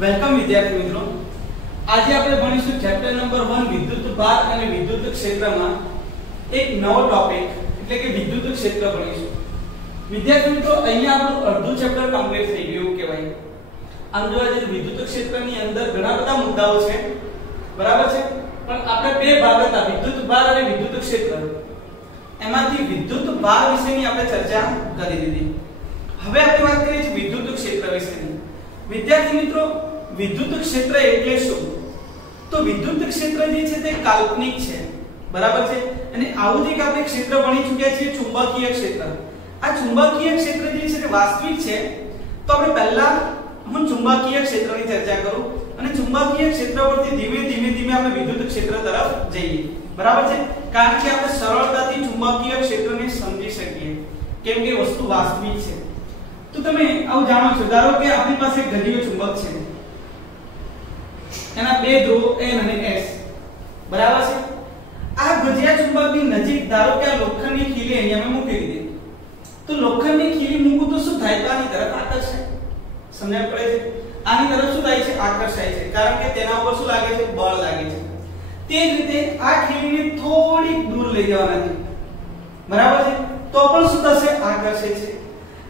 Welcome વિદ્યાર્થી મિત્રો, આજે આપણે ભણીશું ચેપ્ટર નંબર 1 વિદ્યુત ભાર અને વિદ્યુત ક્ષેત્રમાં એક નવો ટોપિક એટલે કે વિદ્યુત ક્ષેત્ર ભણીશું. વિદ્યાર્થી મિત્રો, અહીંયા આપણું અડધું ચેપ્ટર કમ્પ્લીટ થઈ ગયું કહેવાય. આમ જોવા જઈએ વિદ્યુત ક્ષેત્રની અંદર ઘણા બધા મુદ્દાઓ છે, બરાબર છે, પણ આપણે બે ભાગ હતા, વિદ્યુત ભાર અને વિદ્યુત ક્ષેત્ર. એમાંથી વિદ્યુત ભાર વિશેની આપણે ચર્ચા કરી દીધી. હવે આપણે વાત કરીએ છીએ વિદ્યુત ક્ષેત્ર વિશેની. વિદ્યાર્થી મિત્રો, વિદ્યુત ક્ષેત્ર એટલે શું? તો વિદ્યુત ક્ષેત્ર જે છે તે કાલ્પનિક છે, બરાબર છે, અને આવું જ એક આપણે ક્ષેત્ર ભણી ચૂક્યા છીએ, ચુંબકીય ક્ષેત્ર. આ ચુંબકીય ક્ષેત્ર જે છે તે વાસ્તવિક છે. તો આપણે પહેલા હું ચુંબકીય ક્ષેત્રની ચર્ચા કરું અને ચુંબકીય ક્ષેત્ર પરથી ધીમે ધીમે આપણે વિદ્યુત ક્ષેત્ર તરફ જઈએ, બરાબર છે, કારણ કે આપણે સરળતાથી ચુંબકીય ક્ષેત્રને સમજી શકીએ કેમ કે વસ્તુ વાસ્તવિક છે. તો તમે આવું જાણો છો, ધારો કે આપણી પાસે એક ગજીયો ચુંબક છે, એના બે ધ્રુવ N અને S, બરાબર છે. આ ગજીયા ચુંબકની નજીક ધારો કે આ લોખંડની ખીલી અહીંયા મેં મૂકી દીધી. તો લોખંડની ખીલી મૂકું તો શું થાય? તો આની તરફ આકર્ષાય. સમજણ પડે છે? આની તરફ શું થાય છે? આકર્ષાય છે, કારણ કે તેના ઉપર શું લાગે છે? બળ લાગે છે. તે જ રીતે આ ખીલીને થોડી દૂર લઈ જવાના છે, બરાબર છે, તો પણ શું થશે? આકર્ષે છે.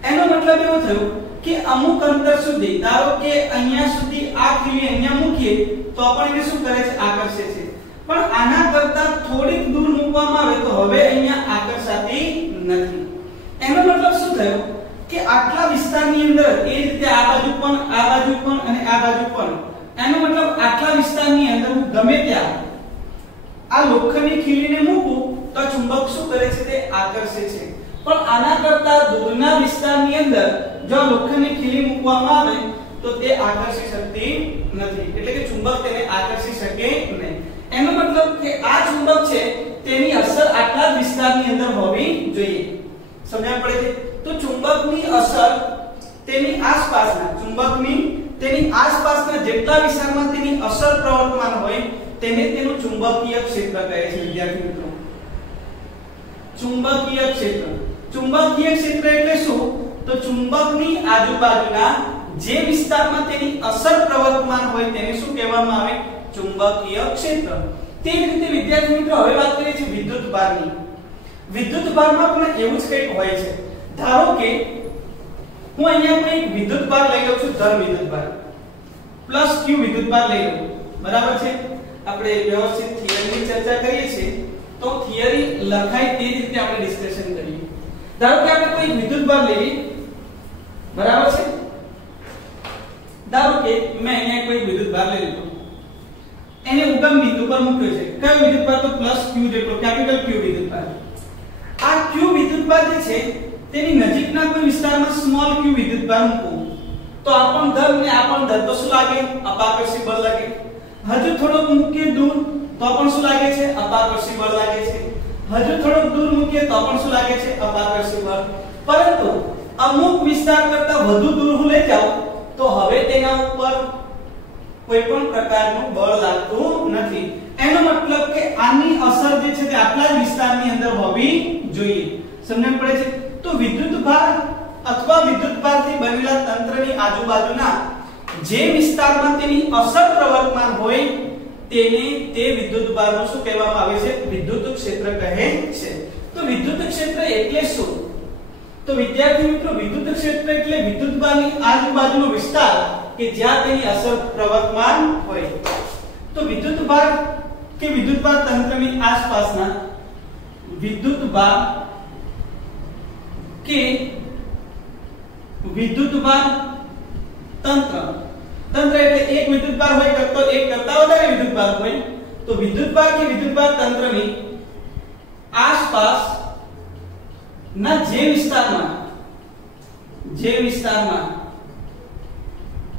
એનો મતલબ એવો થયો કે અમુક અંતર સુધી, ધારો કે અહીંયા સુધી આ ખીલી અહીંયા મૂકીએ તો પણ એને શું કરે છે? આકર્ષે છે. પણ આના કરતા થોડીક દૂર મૂકવામાં આવે તો હવે અહીંયા આકર્ષાતી નથી. એનો મતલબ શું થયો કે આટલા વિસ્તારની અંદર એ રીતે આ બાજુ પણ અને આ બાજુ પણ, એનો મતલબ આટલા વિસ્તારની અંદર હું ગમે ત્યાં આ લોખંડની ખીલીને મૂકું તો આ ચુંબક શું કરે છે? તે આકર્ષે છે. પણ આના કરતા દૂરના વિસ્તારની અંદર જો લોખંડની ખીલી મૂકવામાં આવે તો તે આકર્ષી શકતી નથી, એટલે કે ચુંબક તેને આકર્ષી શકે નહીં. એનો મતલબ કે આ ચુંબક છે તેની અસર આટલા વિસ્તારની અંદર હોવી જોઈએ. સમજણ પડે છે? તો ચુંબકની અસર તેની આસપાસના જેટલા વિસ્તારમાં તેની અસર પ્રવર્તમાન હોય તેને તેનું ચુંબકીય ક્ષેત્ર કહે છે. વિદ્યાર્થી મિત્રો, ચુંબકીય ક્ષેત્ર એટલે શું? તો ચુંબકની આજુબાજુના જે વિસ્તારમાં તેની અસર પ્રવર્તમાન હોય તેને શું કહેવામાં આવે? ચુંબકીય ક્ષેત્ર. તે જ રીતે વિદ્યાર્થી મિત્રો, હવે વાત કરીએ છીએ વિદ્યુત ભારની. વિદ્યુત ભારમાં પણ એવું જ કંઈક હોય છે. ધારો કે હું અહીંયા કોઈ વિદ્યુત ભાર લઈ લઉં છું, ધન વિદ્યુત ભાર પ્લસ q વિદ્યુત ભાર લઈ લઉં, બરાબર છે. આપણે વ્યવસ્થિત થિયરીની ચર્ચા કરીએ છીએ તો થિયરી લખાય તે રીતે આપણે ડિસ્કશન કરીએ. ધારો કે આપણે કોઈ વિદ્યુત ભાર લઈએ, બરાબર છે. ધારો કે મેં અહીંયા કોઈ વિદ્યુત ભાર લઈ લીધો, એને ઉગમ બિંદુ પર મૂક્યો છે. કયો વિદ્યુત ભાર? તો પ્લસ q જેટલો, કેપિટલ q વિદ્યુત ભાર. આ q વિદ્યુત ભાર જે છે તેની નજીકના કોઈ વિસ્તારમાં સ્મોલ q વિદ્યુત ભાર મૂકું તો આ પણ ધન ને આ પણ ધન, તો શું લાગે? અપાકર્ષી બળ લાગે. હજુ થોડોક મૂકીએ દૂર તો પણ શું લાગે છે? અપાકર્ષી બળ લાગે છે. હજુ થોડોક દૂર મૂકીએ તો પણ શું લાગે છે? અપાકર્ષી બળ. પરંતુ અમુક વિસ્તાર કરતા વધુ દૂર હું લઈ જાઉં તો હવે તેના ઉપર કોઈ પણ પ્રકારનું બળ લાગતું નથી. એનો મતલબ કે આની અસર જે છે તે આટલા જ વિસ્તારની અંદર હોવી જોઈએ. સમજણ પડે છે? તો વિદ્યુત ભાર અથવા વિદ્યુત ભારથી બનેલા તંત્રની આજુબાજુના જે વિસ્તારમાં તેની અસર પ્રવર્તમાન હોય તેને તે વિદ્યુત ભારનું શું કહેવામાં આવે છે? વિદ્યુત ક્ષેત્ર કહે છે. તો વિદ્યુત ક્ષેત્ર એટલે શું? તો વિદ્યાર્થી મિત્રો, વિદ્યુત ક્ષેત્ર એટલે વિદ્યુત ભારની આજુબાજુનો વિસ્તાર કે જ્યાં તેની અસર પ્રવર્તમાન હોય. તો વિદ્યુત ભાર કે વિદ્યુત ભાર તંત્રની આસપાસના વિદ્યુત ભાર કે વિદ્યુત ભાર તંત્ર એટલે એક વિદ્યુત ભાર હોય તો એક કરતા વધારે વિદ્યુત ભાર હોય. તો વિદ્યુત ભાર કે વિદ્યુત ભાર તંત્રની આસપાસ ના જે વિસ્તારમાં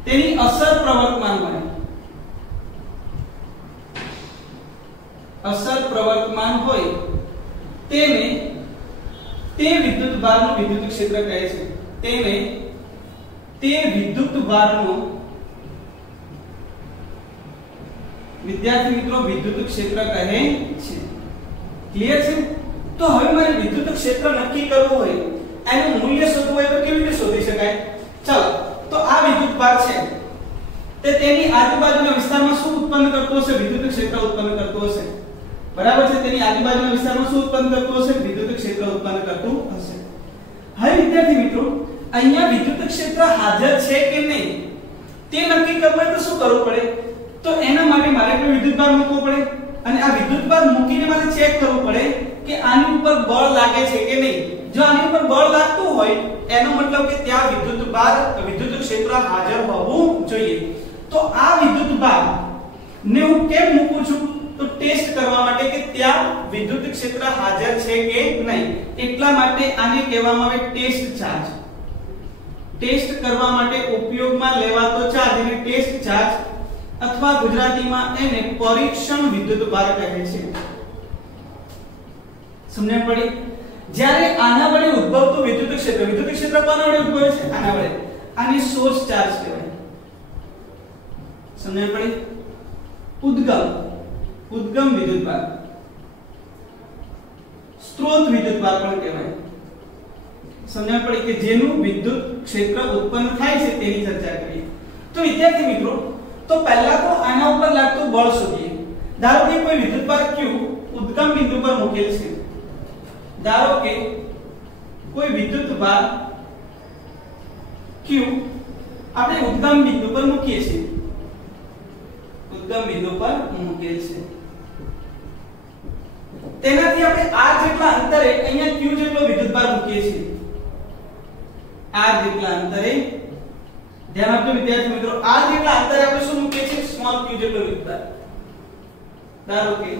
તેની અસર પ્રવર્તમાન હોય તેને તે વિદ્યુત ભારનું વિદ્યુત ક્ષેત્ર કહે છે. તેને તે વિદ્યુત ભારનું વિદ્યાર્થી મિત્રો વિદ્યુત ક્ષેત્ર કહે છે. ક્લિયર છે? તો હવે મારે વિદ્યુત ક્ષેત્ર નક્કી કરવું હોય, એનું મૂલ્ય શોધવું હોય તો કેવી રીતે શોધી શકાય? ચાલો, તો આ વિદ્યુત ભાર છે તે વિસ્તારમાં શું ઉત્પન્ન કરતો હશે? વિદ્યુત ક્ષેત્ર ઉત્પન્ન કરતો હશે, બરાબર છે. તેની આજુબાજુના વિસ્તારમાં શું ઉત્પન્ન કરતો હશે? વિદ્યુત ક્ષેત્ર ઉત્પન્ન કરતું હશે. હવે વિદ્યાર્થી મિત્રો, અહીંયા વિદ્યુત ક્ષેત્ર હાજર છે કે નહીં તે નક્કી કરવું હોય તો શું કરવું પડે? તો એના માટે મારે કોઈ વિદ્યુતભાર મૂકવો પડે અને આ વિદ્યુતભાર મૂકીને મારે ચેક કરવું પડે કે આની ઉપર બળ લાગે છે કે નહીં. જો આની ઉપર બળ લાગતું હોય એનો મતલબ કે ત્યાં વિદ્યુત ક્ષેત્ર હાજર હોવું જોઈએ. તો આ વિદ્યુતભાર ને હું કેમ મૂકું છું? તો ટેસ્ટ કરવા માટે કે ત્યાં વિદ્યુત ક્ષેત્ર હાજર છે કે નહીં. એટલા માટે આને કહેવામાં આવે ટેસ્ટ ચાર્જ. ટેસ્ટ કરવા માટે ઉપયોગમાં લેવાતો ચાર્જ એને ટેસ્ટ ચાર્જ અથવા ગુજરાતીમાં એને પરીક્ષણ વિદ્યુતભાર કહે છે. સમજણ પડી? જ્યારે આના વડે ઉદ્ભવતું વિદ્યુત ક્ષેત્ર કોના વડે ઉદ્ભવે છે? આના વડે. આને સોર્સ ચાર્જ કહેવાય. સમજણ પડી? ઉદ્ગમ વિદ્યુતભાર, સ્ત્રોત વિદ્યુતભાર પણ કહેવાય. સમજણ પડી કે જેનું વિદ્યુત ક્ષેત્ર ઉત્પન્ન થાય છે તેની ચર્ચા કરીએ. તો વિદ્યાર્થી મિત્રો, તો પહેલા તો આના ઉપર લાગતું બળ શોધીએ. ધારો કે કોઈ વિદ્યુતભાર Q ઉદ્ગમ બિંદુ પર મૂકેલ છે. ધારો કે કોઈ વિદ્યુતભાર Q આપણે ઉદ્ગમ બિંદુ પર મૂકીએ છીએ. ઉદ્ગમ બિંદુ પર મૂકેલ છે. તેનાથી આપણે r જેટલા અંતરે અહીંયા Q જેટલો વિદ્યુતભાર મૂકીએ છીએ. r જેટલા અંતરે, ધ્યાન આપજો વિદ્યાર્થી મિત્રો, r જેટલા અંતરે આપણે શું મૂકીએ છીએ? સ્મોલ q જેટલો વિદ્યુતભાર. ધારો કે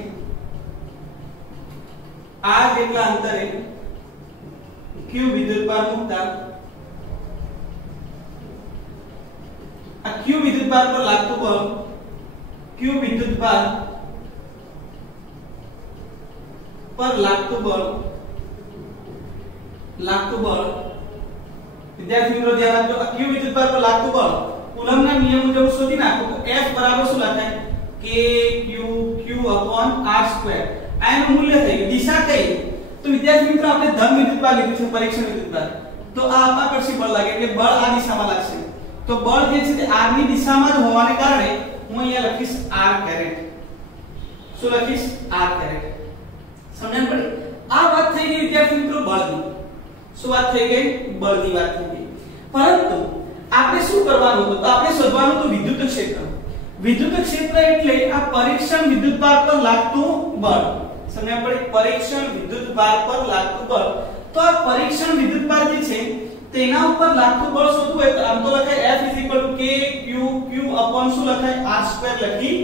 r જેટલા અંતરે q વિદ્યુતભાર મૂકતા આ q વિદ્યુતભાર પર લાગતું બળ, q વિદ્યુતભાર પર લાગતું બળ વિદ્યાર્થી મિત્રો ધ્યાન આપજો. આ q વિદ્યુતભાર પર લાગતું બળ કુલમ્બના નિયમ મુજબ શોધી નાખો તો F બરાબર શું લખાય? kq/r². આ એનું મૂલ્ય થઈ ગયું. દિશા કઈ? તો વિદ્યાર્થી મિત્રો આપણે ધન વિદ્યુતભાર લીધું છે, પરીક્ષણ વિદ્યુતભાર. તો આ અપાકર્ષી બળ લાગે એટલે બળ આ દિશામાં લાગશે. તો બળ જે છે તે r ની દિશામાં જ હોવાને કારણે હું અહીંયા લખીશ r કેરેટ. શું લખીશ? r caret. સમજણ પડી? આ વાત થઈ ગઈ વિદ્યાર્થી મિત્રો બળની. શું વાત થઈ ગઈ? બળની વાત થઈ ગઈ. પરંતુ આપણે શું કરવાનું હતું? તો આપણે શોધવાનું હતું વિદ્યુત ક્ષેત્ર. વિદ્યુત ક્ષેત્ર એટલે આ પરીક્ષણ વિદ્યુતભાર પર લાગતું બળ. સમજણ પડી? પરીક્ષણ વિદ્યુતભાર પર લાગતું બળ. તો આ પરીક્ષણ વિદ્યુતભાર જે છે તેના ઉપર લાગતું બળ શોધવું હોય તો આમ તો લખાય F kq શું લખાય? r² લખી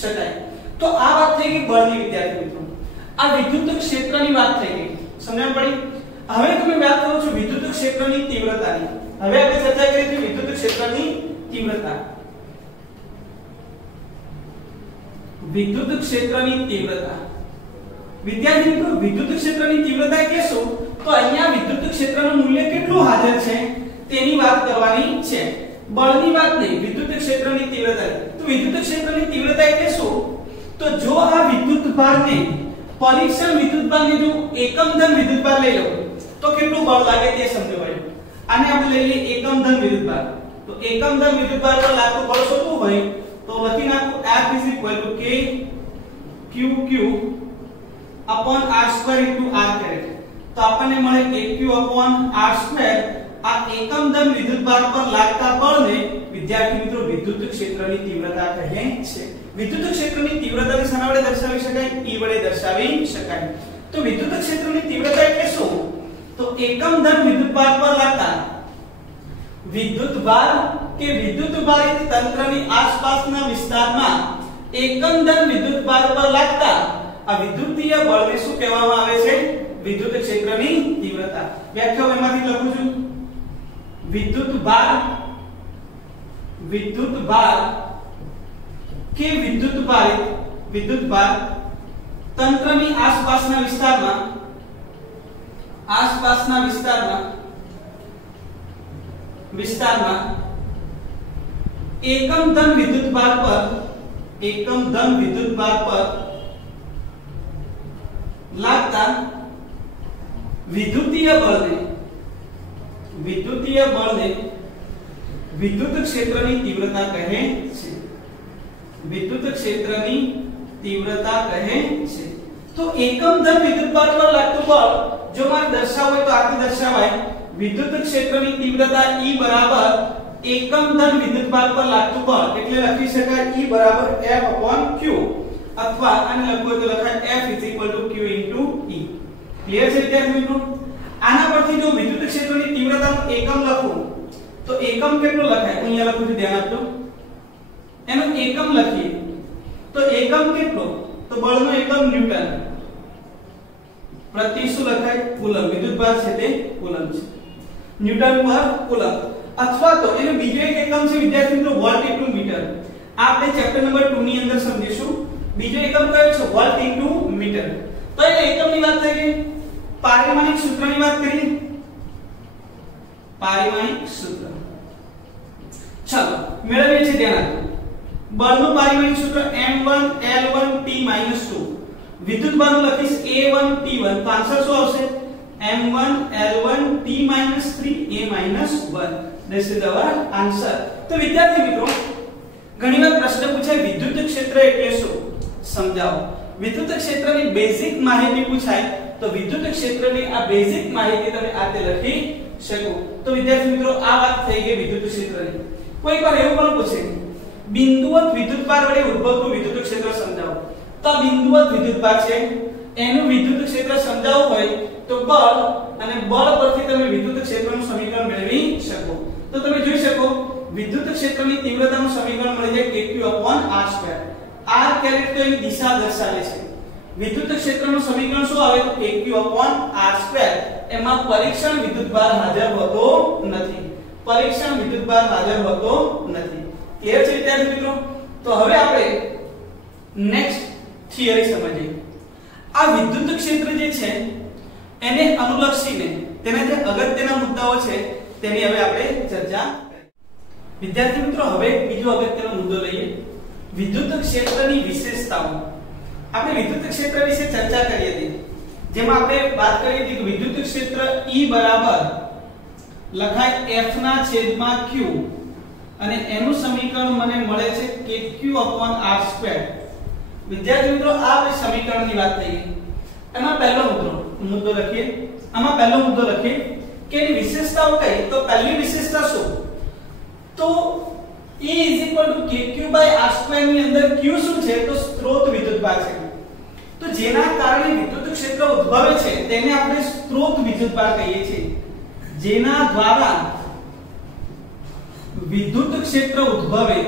શકાય. તો આ વાત થઈ ગઈ બળની વિદ્યાર્થી મિત્રો. આ વિદ્યુત ક્ષેત્રની વાત થઈ ગઈ. સમજણ પડી? હવે તમે વાત કરો છો વિદ્યુત ક્ષેત્રની તીવ્રતાની. હવે આપણે ચર્ચા કરી હતી વિદ્યુત ક્ષેત્રની તીવ્રતા. વિદ્યુત ક્ષેત્રની તીવ્રતા વિદ્યાર્થી મિત્રો, વિદ્યુત ક્ષેત્રની તીવ્રતા એટલે શું? તો અહીંયા વિદ્યુત ક્ષેત્રનું મૂલ્ય કેટલું હાજર છે તેની વાત કરવાની છે, બળની વાત નહીં. વિદ્યુત ક્ષેત્રની તીવ્રતા. તો વિદ્યુત ક્ષેત્રની તીવ્રતા એટલે શું? તો જો આ વિદ્યુતભારને પરીક્ષણ વિદ્યુતભારને જો એકમ ધન વિદ્યુતભાર લઈ લો તો કેટલું બળ લાગે તે સમજો ભાઈ. આને આપણે લઈ લઈએ એકમ ધન વિદ્યુતભાર. તો એકમ ધન વિદ્યુતભાર પર લાગતું બળ શોધવું હોય તો લખી નાખો F kq/r². તો આપણને મળે kq/r². આ એકમ ધન વિદ્યુતભાર પર લાગતા બળને વિદ્યાર્થી મિત્રો વિદ્યુત ક્ષેત્રની તીવ્રતા કહે છે. વિદ્યુત ક્ષેત્રની તીવ્રતાને શેના વડે દર્શાવી શકાય? E વડે દર્શાવી શકાય. તો વિદ્યુત ક્ષેત્રની તીવ્રતા એટલે શું? તો એકમ ધન વિદ્યુતભાર પર લાગતા વિદ્યુતભાર કે વિદ્યુતભારિત તંત્રની આસપાસના વિસ્તારમાં એકમ ધન વિદ્યુતભાર પર લાગતા આ વિદ્યુતીય બળને શું કહેવામાં આવે છે? વિદ્યુત ક્ષેત્રની તીવ્રતા. વ્યાખ્યાઓ એમાંથી લખું છું. વિદ્યુતભાર કે વિદ્યુતભાર તંત્રની આસપાસના વિસ્તારમાં એકમ ધન વિદ્યુતભાર પર લાગતા વિદ્યુતીય બળને વિદ્યુત ક્ષેત્રની તીવ્રતા કહે છે. વિદ્યુત ક્ષેત્રની તીવ્રતા કહે છે। તો એકમ ધન વિદ્યુતભાર પર લાગતું બળ જો મારે દર્શાવવું હોય તો આથી દર્શાવાય વિદ્યુત ક્ષેત્રની તીવ્રતા E બરાબર એકમ ધન વિદ્યુતભાર પર લાગતું બળ એટલે લખી શકાય E બરાબર F/Q અથવા આને લખવું હોય તો લખાય F Q * E। ક્લિયર છે વિદ્યાર્થી મિત્રો? આના પરથી જો વિદ્યુત ક્ષેત્રની તીવ્રતાનું એકમ લખું તો એકમ કેટલું લખાય? હું અહીંયા લખું છું, ધ્યાન આપજો। એનું એકમ લખીએ તો એકમ કેટલો? તો બળનો એકમ ન્યૂટન પ્રતિ શું લખાય? કુલમ। વિદ્યુતભાર છે તે કુલમ છે, ન્યૂટન પર કુલમ। અથવા તો એનો બીજો એક એકમ છે વિદ્યાર્થી મિત્રો વોલ્ટ * મીટર। આ આપણે ચેપ્ટર નંબર 2 ની અંદર સમજીશું। બીજો એકમ કયો છે? Volt * metre. તો એ એકમની વાત થઈ ગઈ। પારિમાણિક સૂત્રની વાત કરીએ। પારિમાણિક સૂત્ર ચાલો મેળવીએ છીએ, ધ્યાન આપજો। બળનું પારિમાણિક સૂત્ર m1L1T-2। વિદ્યુતભારનું લખીશ A1T1 તો આન્સર શું આવશે? m1L1T-3A-1 this is our answer। તો વિદ્યાર્થી મિત્રો ઘણીવાર પ્રશ્ન પૂછાય વિદ્યુત ક્ષેત્ર એટલે શું? સમજાવો। વિદ્યુત ક્ષેત્રની બેઝિક માહિતી પૂછાય તો વિદ્યુત ક્ષેત્રની આ બેઝિક માહિતી તમે આતે લખી શકો। તો વિદ્યાર્થી મિત્રો આ વાત થઈ ગઈ વિદ્યુત ક્ષેત્રની। કોઈક વાર એવું પણ પૂછે બિંદુવત વિદ્યુતભાર વડે ઉદ્ભવતું વિદ્યુત ક્ષેત્ર સમજાવો। તો આ બિંદુવત વિદ્યુતભાર છે એનું વિદ્યુત ક્ષેત્ર સમજાવવું હોય તો બળ અને બળ પરથી તમે વિદ્યુત ક્ષેત્રનું સમીકરણ મેળવી શકો। તો તમે જોઈ શકો વિદ્યુત ક્ષેત્રની તીવ્રતાનું સમીકરણ મળી જાય kq/r²। r કેરેટ તો એની દિશા દર્શાવે છે। વિદ્યુત ક્ષેત્રનું સમીકરણ શું આવે? તો kq/r²। એમાં પરીક્ષણ વિદ્યુતભાર હાજર હોતો નથી। પરીક્ષણ વિદ્યુતભાર હાજર હોતો નથી। ક્લિયર છે વિદ્યાર્થી મિત્રો? તો હવે આપણે નેક્સ્ટ થિયરી સમજીએ। આ વિદ્યુત ક્ષેત્ર જે છે એને અનુલક્ષીને તેના જે અગત્યના મુદ્દાઓ છે તેની હવે આપણે ચર્ચા કરીએ। વિદ્યાર્થી મિત્રો હવે બીજો અગત્યનો મુદ્દો લઈએ, વિદ્યુત ક્ષેત્રની વિશેષતાઓ। આપણે વિદ્યુત ક્ષેત્ર વિશે ચર્ચા કરી હતી, જેમાં આપણે વાત કરી હતી કે વિદ્યુત ક્ષેત્ર E બરાબર લખાય F/Q અને એનું સમીકરણ મને મળે છે kq/r²। વિદ્યાર્થી મિત્રો આ સમીકરણની વાત થઈ ગઈ। એમાં પહેલો મુદ્દો લખીએ। આમાં પહેલો મુદ્દો લખીએ કે એની વિશેષતાઓ કઈ? તો પહેલી વિશેષતા શું? તો E kq/r² ની અંદર q શું છે? તો સ્ત્રોત વિદ્યુતભાર છે। તો જેના કારણે વિદ્યુત ક્ષેત્ર ઉદ્ભવે છે તેને આપણે સ્ત્રોત વિદ્યુતભાર કહીએ છીએ। જેના દ્વારા વિદ્યુત ક્ષેત્ર ઉદ્ભવે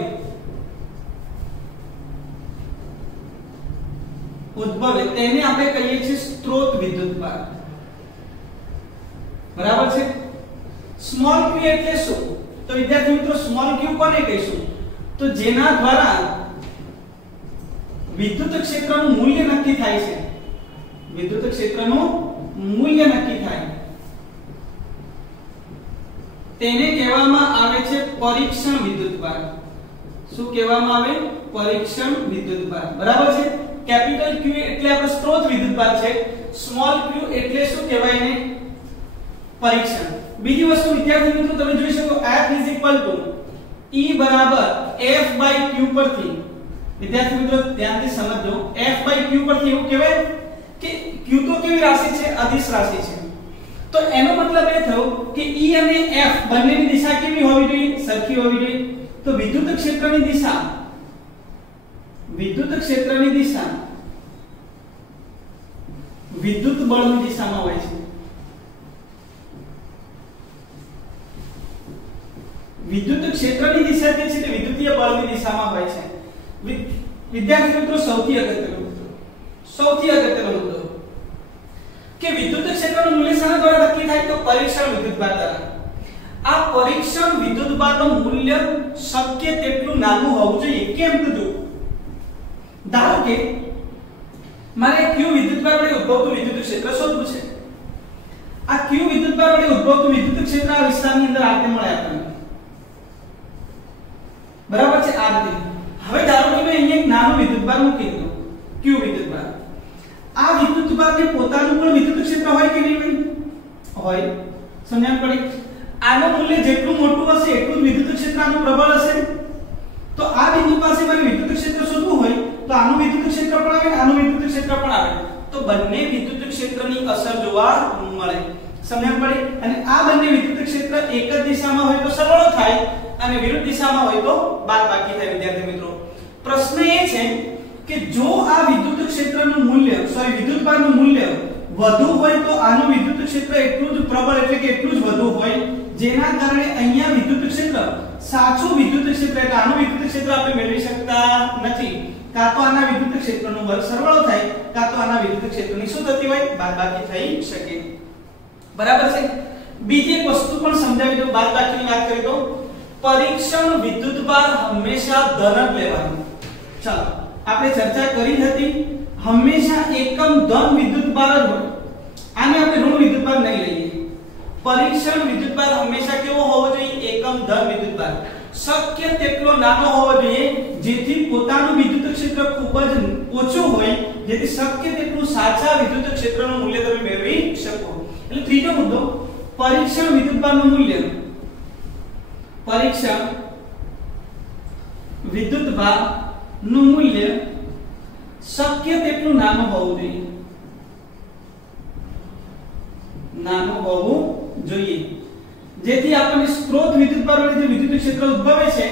તેને આપણે કહીએ છીએ સ્ત્રોત વિદ્યુતભાર। બરાબર છે? સ્મોલ q એટલે શું? તો વિદ્યાર્થી મિત્રો સ્મોલ q કોને કહીશું? તો જેના દ્વારા વિદ્યુત ક્ષેત્રનું મૂલ્ય નક્કી થાય છે। વિદ્યુત ક્ષેત્રનું મૂલ્ય નક્કી થાય તેને કહેવામાં આવે છે પરીક્ષણ વિદ્યુતભાર। શું કહેવામાં આવે? પરીક્ષણ વિદ્યુતભાર। બરાબર છે? કેપિટલ Q એટલે આપણો સ્ત્રોત વિદ્યુતભાર છે, સ્મોલ q એટલે શું કહેવાય ને? પરીક્ષણ। બીજી વસ્તુ વિદ્યાર્થી મિત્રો તમે જોઈ શકો F E બરાબર F/Q પરથી, વિદ્યાર્થી મિત્રો ધ્યાનથી સમજો, F/Q પરથી એવું કહેવાય કે Q તો કેવી રાશિ છે? અદિશ રાશિ છે। તો એનો મતલબ એ થયો કે E અને F બંનેની દિશા કેવી હોવી જોઈએ? સરખી હોવી જોઈએ। તો વિદ્યુત ક્ષેત્રની દિશા વિદ્યુત બળની દિશામાં હોય છે। વિદ્યુત ક્ષેત્રની દિશા જે છે તે વિદ્યુતીય બળની દિશામાં હોય છે। વિદ્યાર્થી મિત્રો સૌથી અગત્યનો મુદ્દો કે વિદ્યુત ક્ષેત્રનું મૂલ્ય શાના દ્વારા નક્કી થાય? તો પરીક્ષણ વિદ્યુતભાર દ્વારા। આ પરીક્ષણ વિદ્યુતભારનું મૂલ્ય શક્ય તેટલું નાનું હોવું જોઈએ। કેમ? તો જો ધારો કે મારે q વિદ્યુતભાર વડે ઉદ્ભવતું વિદ્યુત ક્ષેત્ર શોધવું છે। આ q વિદ્યુતભાર વડે ઉદ્ભવતું વિદ્યુત ક્ષેત્ર આ વિસ્તારની અંદર આ રીતે મળે આપણને। બરાબર છે? આ રીતે। હવે ધારો કે મેં અહીંયા એક નાનું વિદ્યુતભાર મૂકી દીધું q વિદ્યુતભાર। આ વિદ્યુતભારને પોતાનું પણ વિદ્યુત ક્ષેત્ર હોય કે નહીં હોય? સમજણ પડી? આનું મૂલ્ય જેટલું મોટું હશે એટલું જ વિદ્યુત ક્ષેત્ર આનું પ્રબળ હશે। તો આ બિંદુ પાસે મારે વિદ્યુત ક્ષેત્ર શોધવું હોય તો આનું વિદ્યુત ક્ષેત્ર પણ આવે અને આનું વિદ્યુત ક્ષેત્ર પણ આવે, તો બંને વિદ્યુત ક્ષેત્રની અસર જોવા મળે. સમજણ પડી? અને આ બંને વિદ્યુત ક્ષેત્ર એક જ દિશામાં હોય તો સરવાળો થાય અને વિરુદ્ધ દિશામાં હોય તો બાદબાકી થાય. વિદ્યાર્થી મિત્રો, પ્રશ્ન એ છે કે જો આ વિદ્યુત ક્ષેત્રનું મૂલ્ય વિદ્યુતભારનું મૂલ્ય વધુ હોય તો આનું વિદ્યુત ક્ષેત્ર એટલું જ પ્રબળ એટલે કે એટલું જ વધુ હોય, જેના કારણે અહીંયા વિદ્યુત ક્ષેત્ર સાચું વિદ્યુત ક્ષેત્ર એટલે આનું વિદ્યુત ક્ષેત્ર આપણે મેળવી શકતા નથી. કાં તો આના વિદ્યુત ક્ષેત્રનો વર્ગ સરવાળો થાય, કાં તો આના વિદ્યુત ક્ષેત્રની શું થતી હોય? બાદબાકી થઈ શકે. બરાબર છે? બીજી એક વસ્તુ પણ સમજાવી દઉં, બાદબાકીની વાત કરી દઉં. પરીક્ષણ વિદ્યુતભાર હંમેશા ધન જ લેવાનું. ચાલો આપણે ચર્ચા કરી હતી, હંમેશા એકમ ધન વિદ્યુતભાર જ હોય. આને આપણે ઋણ વિદ્યુતભાર નહીં લઈએ. પરીક્ષણ વિદ્યુતભાર હંમેશા કેવો હોવો જોઈએ? એકમ ધન વિદ્યુતભાર. શક્ય તેટલો નાનો હોવો જોઈએ, જેથી પોતાનું વિદ્યુત ક્ષેત્ર ખૂબ જ ઓછું હોય, જેથી શક્ય તેટલું સાચા વિદ્યુત ક્ષેત્રનું મૂલ્ય તમે મેળવી શકો. એટલે ત્રીજો મુદ્દો, પરીક્ષણ વિદ્યુતભારનું મૂલ્ય, પરીક્ષણ વિદ્યુતભારનું મૂલ્ય શક્ય તેટલું નાનું હોવું જોઈએ. નાનું હોવું જોઈએ, જેથી આપણને સ્ત્રોત વિદ્યુતભાર વડે જે વિદ્યુત ક્ષેત્ર ઉદ્ભવે છે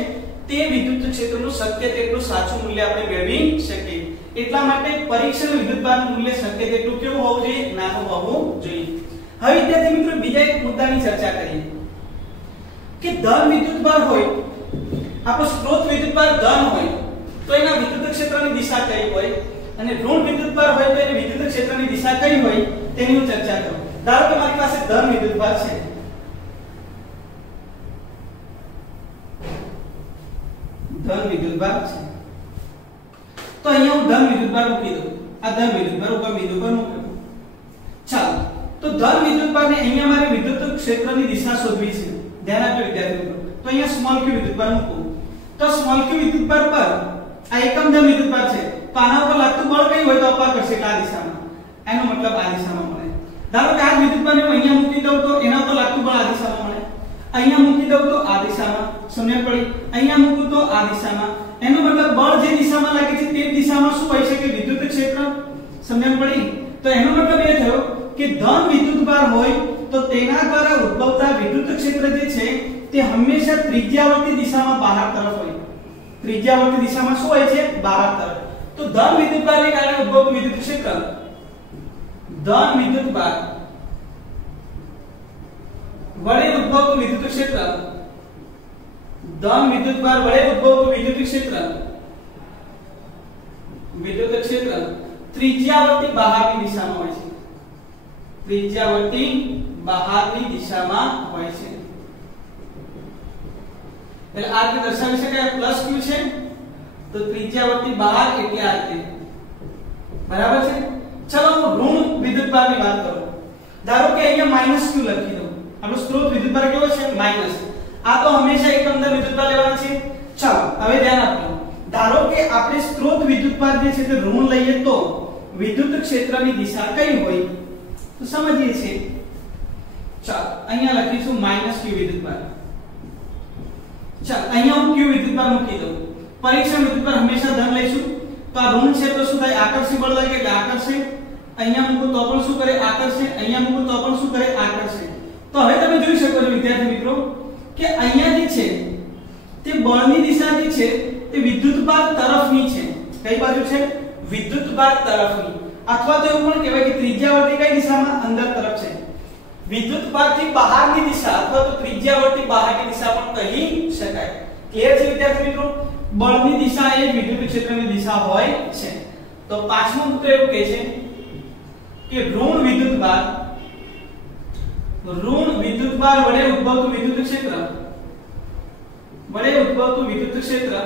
તે વિદ્યુત ક્ષેત્રનું શક્ય તેટલું સાચું મૂલ્ય આપણે મેળવી શકીએ. એટલા માટે પરીક્ષણ વિદ્યુતભારનું મૂલ્ય શક્ય તેટલું કેવું હોવું જોઈએ? નાનું હોવું જોઈએ. હવે વિદ્યાર્થી મિત્રો, બીજા એક મુદ્દાની ચર્ચા કરીએ કે ધન વિદ્યુતભાર હોય, આપણો સ્ત્રોત વિદ્યુતભાર ધન હોય તો એના વિદ્યુત ક્ષેત્રની દિશા કઈ હોય, અને ઋણ વિદ્યુતભાર હોય તો એની વિદ્યુત ક્ષેત્રની દિશા કઈ હોય તેની હું ચર્ચા કરું. ધારો કે મારી પાસે ધન વિદ્યુતભાર છે, ધન વિદ્યુતભાર છે, તો અહીંયા હું ધન વિદ્યુતભાર મૂકી દઉં. આ ધન વિદ્યુતભાર ઉપર બિંદુ પર મૂકું. ચાલો, તો ધન વિદ્યુતભારને અહીંયા મારે વિદ્યુત ક્ષેત્રની દિશા શોધવી છે. ધ્યાન આપજો વિદ્યાર્થી મિત્રો. તો અહીંયા સ્મોલ ક્યુ વિદ્યુતભાર મૂકું. તો સ્મોલ ક્યુ વિદ્યુતભાર પર આ એકમ ધન વિદ્યુતભાર છે, તો આના ઉપર લાગતું બળ કઈ હોય તો અપાર કરશે આ દિશામાં. એનો મતલબ આ દિશામાં મળે. ધારો કે આ વિદ્યુતભારને હું અહીંયા મૂકી દઉં તો એના ઉપર લાગતું બળ આ દિશામાં મળે. અહીંયા મૂકી દઉં તો આ દિશામાં. સમજણ પડી? અહીંયા મૂકું તો આ દિશામાં. એનો મતલબ બળ જે દિશામાં લાગે છે તે દિશામાં શું હોય છે કે વિદ્યુત ક્ષેત્ર. સમજણ પડી? તો એનો મતલબ એ થયો કે ધન વિદ્યુતભાર હોય તો તેના દ્વારા ઉદ્ભવતા વિદ્યુત ક્ષેત્ર જે છે તે હંમેશા ત્રિજ્યાવર્તી દિશામાં બહાર તરફ હોય. ત્રિજ્યાવર્તી દિશામાં શું હોય છે? બહાર તરફ. તો ધન વિદ્યુતભારને કારણે ઉદ્ભવતું વિદ્યુત ક્ષેત્ર, ધન વિદ્યુતભાર વડે ઉદ્ભવતું વિદ્યુત ક્ષેત્ર, ધન વિદ્યુતભાર વડે ઉદ્ભવતું વિદ્યુત ક્ષેત્ર ત્રિજ્યાવર્તી બહારની દિશામાં હોય છે. ત્રિજ્યાવર્તી બહારની દિશામાં હોય છે. એટલે આ રીતે દર્શાવી શકાય પ્લસ q છે તો ત્રિજ્યાવર્તી બહાર એટલે આ રીતે. બરાબર છે? ચલો હું ઋણ વિદ્યુતભારની વાત કરું. ધારો કે અહીંયા માઈનસ q લખી દઉં. આપણો સ્ત્રોત વિદ્યુતભાર કેવો છે? માઈનસ. આ તો હંમેશા એકમ ધન વિદ્યુતભાર લેવાનો છે. ચાલો હવે ધ્યાન આપજો. ધારો કે આપણે સ્ત્રોત વિદ્યુતભાર જે છે તે ઋણ લઈએ તો વિદ્યુત ક્ષેત્રની દિશા કઈ હોય તો સમજીએ છીએ. ચાલો અહીંયા લખીશું માઈનસ q વિદ્યુતભાર. ચાલો અહીંયા હું q વિદ્યુતભાર મૂકી દઉં. પરીક્ષણ વિદ્યુતભાર હંમેશા ધન લઈશું. તો આ ઋણ છે તો શું થાય? આકર્ષી બળ લાગે એટલે આકર્ષે. અહીંયા મૂકું તો પણ શું કરે? આકર્ષે. અહીંયા મૂકું તો પણ શું કરે? આકર્ષે. તો હવે તમે જોઈ શકો છો વિદ્યાર્થી મિત્રો કે અહીંયા જે છે તે બળની દિશા જે છે તે વિદ્યુતભાર તરફની છે. કઈ બાજુ છે? વિદ્યુતભાર તરફની. અથવા તો એવું પણ કહેવાય કે ત્રિજ્યાવર્તી કઈ દિશામાં? અંદર તરફ છે. વિદ્યુતભારથી બહારની દિશા અથવા તો ત્રિજ્યાવર્તી બહારની દિશા પણ કહી શકાય. ક્લિયર છે વિદ્યાર્થી મિત્રો? બળની દિશા એ વિદ્યુત ક્ષેત્રની દિશા હોય છે. તો પાંચમો મુદ્દો એવું કહે છે કે ઋણ વિદ્યુતભાર વડે ઉદ્ભવતું વિદ્યુત ક્ષેત્ર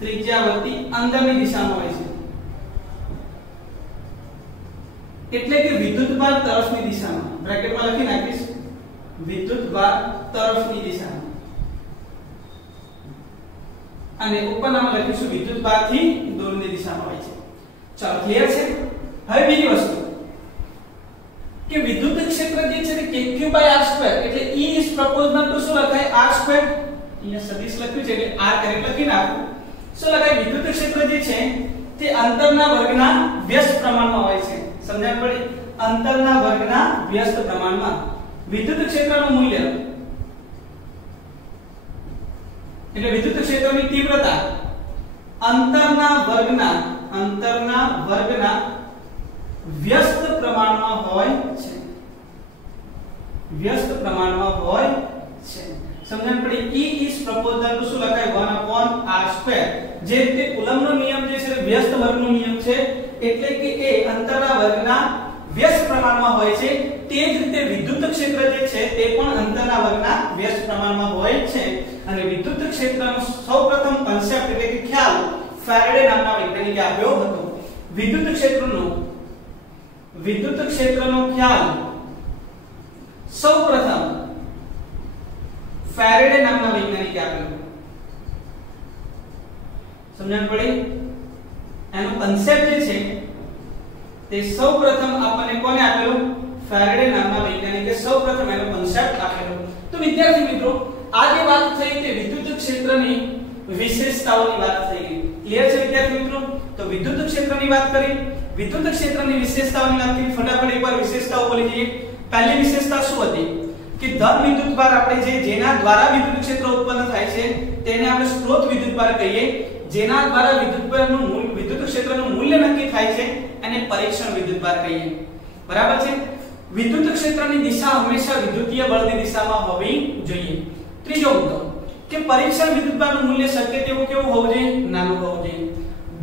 ત્રિજ્યાવર્તી અંદરની દિશામાં હોય છે. એટલે કે વિદ્યુતભાર તરફની દિશામાં. બ્રેકેટમાં લખી નાખીશ વિદ્યુતભાર તરફની દિશામાં, અને ઉપરનામાં લખીશું વિદ્યુતભારથી દૂરની દિશામાં હોય છે. ચાલો ક્લિયર છે? હવે બીજી વસ્તુ કે વિદ્યુત ક્ષેત્ર જે છે તે kq by r square એટલે E is proportional to શું લખાય r square. અહીંયા સદિશ લખ્યું છે એટલે r કરેક્ટ લખી નાખો. શું લખાય? વિદ્યુત ક્ષેત્ર જે છે તે અંતરના વર્ગના વ્યસ્ત પ્રમાણમાં હોય છે. સમજણ પડી? અંતરના વર્ગના વ્યસ્ત પ્રમાણમાં વિદ્યુત ક્ષેત્રનું મૂલ્ય એટલે વિદ્યુત ક્ષેત્રની તીવ્રતા અંતરના વર્ગના વ્યસ્ત પ્રમાણમાં હોય છે. વ્યસ્ત પ્રમાણમાં હોય છે. સમજણ પડી? E is proportional to શું લખાય? 1/r². જે રીતે કુલમ્બનો નિયમ જે છે વ્યસ્ત વર્ગનો નિયમ છે એટલે કે એ અંતરના વર્ગના વ્યસ્ત પ્રમાણમાં હોય છે. તે જ રીતે વિદ્યુત ક્ષેત્ર જે છે તે પણ અંતરના વર્ગના વ્યસ્ત પ્રમાણમાં હોય છે. અને વિદ્યુત ક્ષેત્રનો સૌપ્રથમ કોન્સેપ્ટ એટલે કે ખ્યાલ ફેરાડે નામના વૈજ્ઞાનિકે આપ્યો હતો. વિદ્યુત ક્ષેત્રનો ખ્યાલ સૌપ્રથમ ફેરાડે નામના વૈજ્ઞાનિકે આપ્યો. સમજણ પડી? એનો કોન્સેપ્ટ જે છે તે સૌપ્રથમ આપણને કોને આપેલો? ફેરાડે નામના વૈજ્ઞાનિકે સૌપ્રથમ એનો કોન્સેપ્ટ આપેલો. તો વિદ્યાર્થી મિત્રો, આ જે વાત થઈ તે વિદ્યુત ક્ષેત્રની વિશેષતાઓની વાત થઈ ગઈ. ક્લિયર છે વિદ્યાર્થી મિત્રો? તો વિદ્યુત ક્ષેત્રની વાત કરી, વિદ્યુત ક્ષેત્રની વિશેષતાઓની વાત કરી. ફટાફટ એકવાર વિશેષતાઓ બોલી જઈએ. પહેલી વિશેષતા શું હતી? કે ધન વિદ્યુતભાર આપણે જેના દ્વારા વિદ્યુત ક્ષેત્ર ઉત્પન્ન થાય છે તેને આપણે સ્ત્રોત વિદ્યુતભાર કહીએ. જેના દ્વારા વિદ્યુત ક્ષેત્રનું મૂલ્ય નક્કી થાય છે અને પરીક્ષણ વિદ્યુતભાર કહીએ. બરાબર છે? વિદ્યુત ક્ષેત્રની દિશા હંમેશા વિદ્યુતીય બળની દિશામાં હોવી જોઈએ. ત્રીજો મુદ્દો કે પરીક્ષણ વિદ્યુતભારનું મૂલ્ય શક્ય તેવું કેવું હોવું જોઈએ? નાનું હોવું જોઈએ.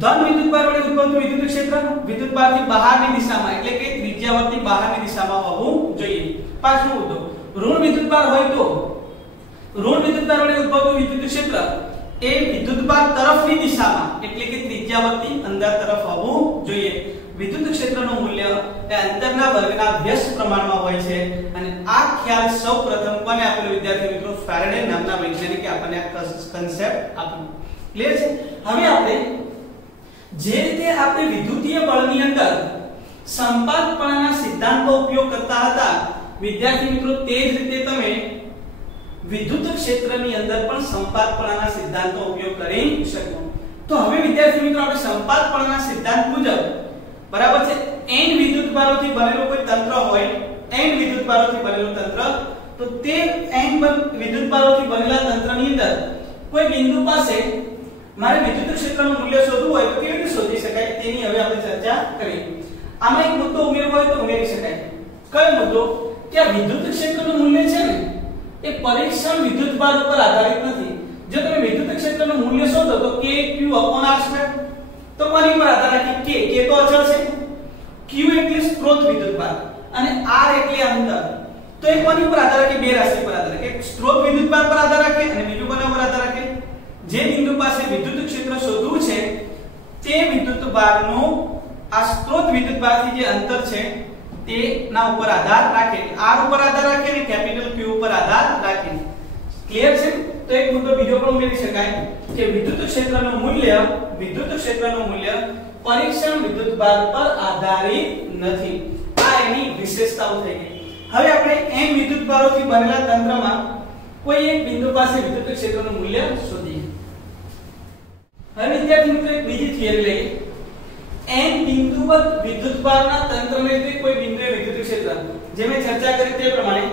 ધન વિદ્યુતભાર વડે ઉત્પન્ન વિદ્યુત ક્ષેત્ર વિદ્યુતભારથી બહારની દિશામાં એટલે કે ત્રિજ્યાવર્તી બહારની દિશામાં હોવું જોઈએ. પાંચમો મુદ્દો, ઋણ વિદ્યુતભાર હોય તો ઋણ વિદ્યુતભાર વડે ઉત્પન્ન વિદ્યુત ક્ષેત્ર એ વિદ્યુતભાર તરફની દિશામાં એટલે કે ત્રિજ્યાવર્તી અંદર તરફ હોવું જોઈએ. વિદ્યુત ક્ષેત્રનું મૂલ્ય એ અંતરના વર્ગના વ્યસ્ત પ્રમાણમાં હોય છે. અને આ ખ્યાલ સૌપ્રથમ કોને આપેલો વિદ્યાર્થી મિત્રો? ફેરાડે નામના વૈજ્ઞાનિકે આપણને આ કન્સેપ્ટ આપ્યો. ક્લિયર છે? હવે આપણે જે રીતે આપણે વિદ્યુતીય બળની અંદર સંપાતપણાના સિદ્ધાંતનો ઉપયોગ કરતા હતા વિદ્યાર્થી મિત્રો, તે જ રીતે તમે વિદ્યુત ક્ષેત્રની અંદર પણ સંપાતપણાના સિદ્ધાંતનો ઉપયોગ કરી શકો. તો હવે વિદ્યાર્થી મિત્રો, આપણે સંપાતપણાના સિદ્ધાંત મુજબ બરાબર છે n વિદ્યુતભારોથી બનેલું કોઈ તંત્ર હોય, n વિદ્યુતભારોથી બનેલું તંત્ર, તો તે n વિદ્યુતભારોથી બનેલા તંત્રની અંદર કોઈ બિંદુ પાસે મારે વિદ્યુત ક્ષેત્રનું મૂલ્ય શોધવું હોય તો કેવી રીતે શોધી શકાય તેની હવે આપણે ચર્ચા કરીએ. આમાં એક મુદ્દો ઉમેરવો હોય તો ઉમેરી શકાય. કયો મુદ્દો? કે આ વિદ્યુત ક્ષેત્રનું મૂલ્ય છે ને એ પરીક્ષણ વિદ્યુતભાર ઉપર આધારિત નથી. જો તમે વિદ્યુત ક્ષેત્રનું મૂલ્ય શોધો તો kq/r², તો કોની પર આધાર રાખે? k તો અચળ છે, q એટલે સ્ત્રોત વિદ્યુતભાર અને r એટલે અંતર. તો એ કોની પર આધાર રાખે? બે રાશિ પર આધાર રાખે. એક સ્ત્રોત વિદ્યુતભાર પર આધાર રાખે અને બીજું કોના પર આધાર રાખે? જે બિંદુ પાસે વિદ્યુત ક્ષેત્ર શોધવું છે તે વિદ્યુતભારનું આ સ્ત્રોત વિદ્યુતભારથી જે અંતર છે તેના ઉપર આધાર રાખે. r ઉપર આધાર રાખે અને કેપિટલ q ઉપર આધાર રાખે. ક્લિયર છે? તો એક મુદ્દો બીજો પણ ઉમેરી શકાય કે વિદ્યુત ક્ષેત્રનું મૂલ્ય પરીક્ષણ વિદ્યુતભાર પર આધારિત નથી. આ એની વિશેષતાઓ થઈ ગઈ. હવે આપણે n વિદ્યુતભારોથી બનેલા તંત્રમાં કોઈ એક બિંદુ પાસે વિદ્યુત ક્ષેત્રનું મૂલ્ય શોધીએ. હવે વિદ્યાર્થી મિત્રો, એક બીજી થિયરી લઈએ. n બિંદુવત વિદ્યુતભારના તંત્રને લીધે કોઈ બિંદુએ વિદ્યુત ક્ષેત્ર, જે મેં ચર્ચા કરી તે પ્રમાણે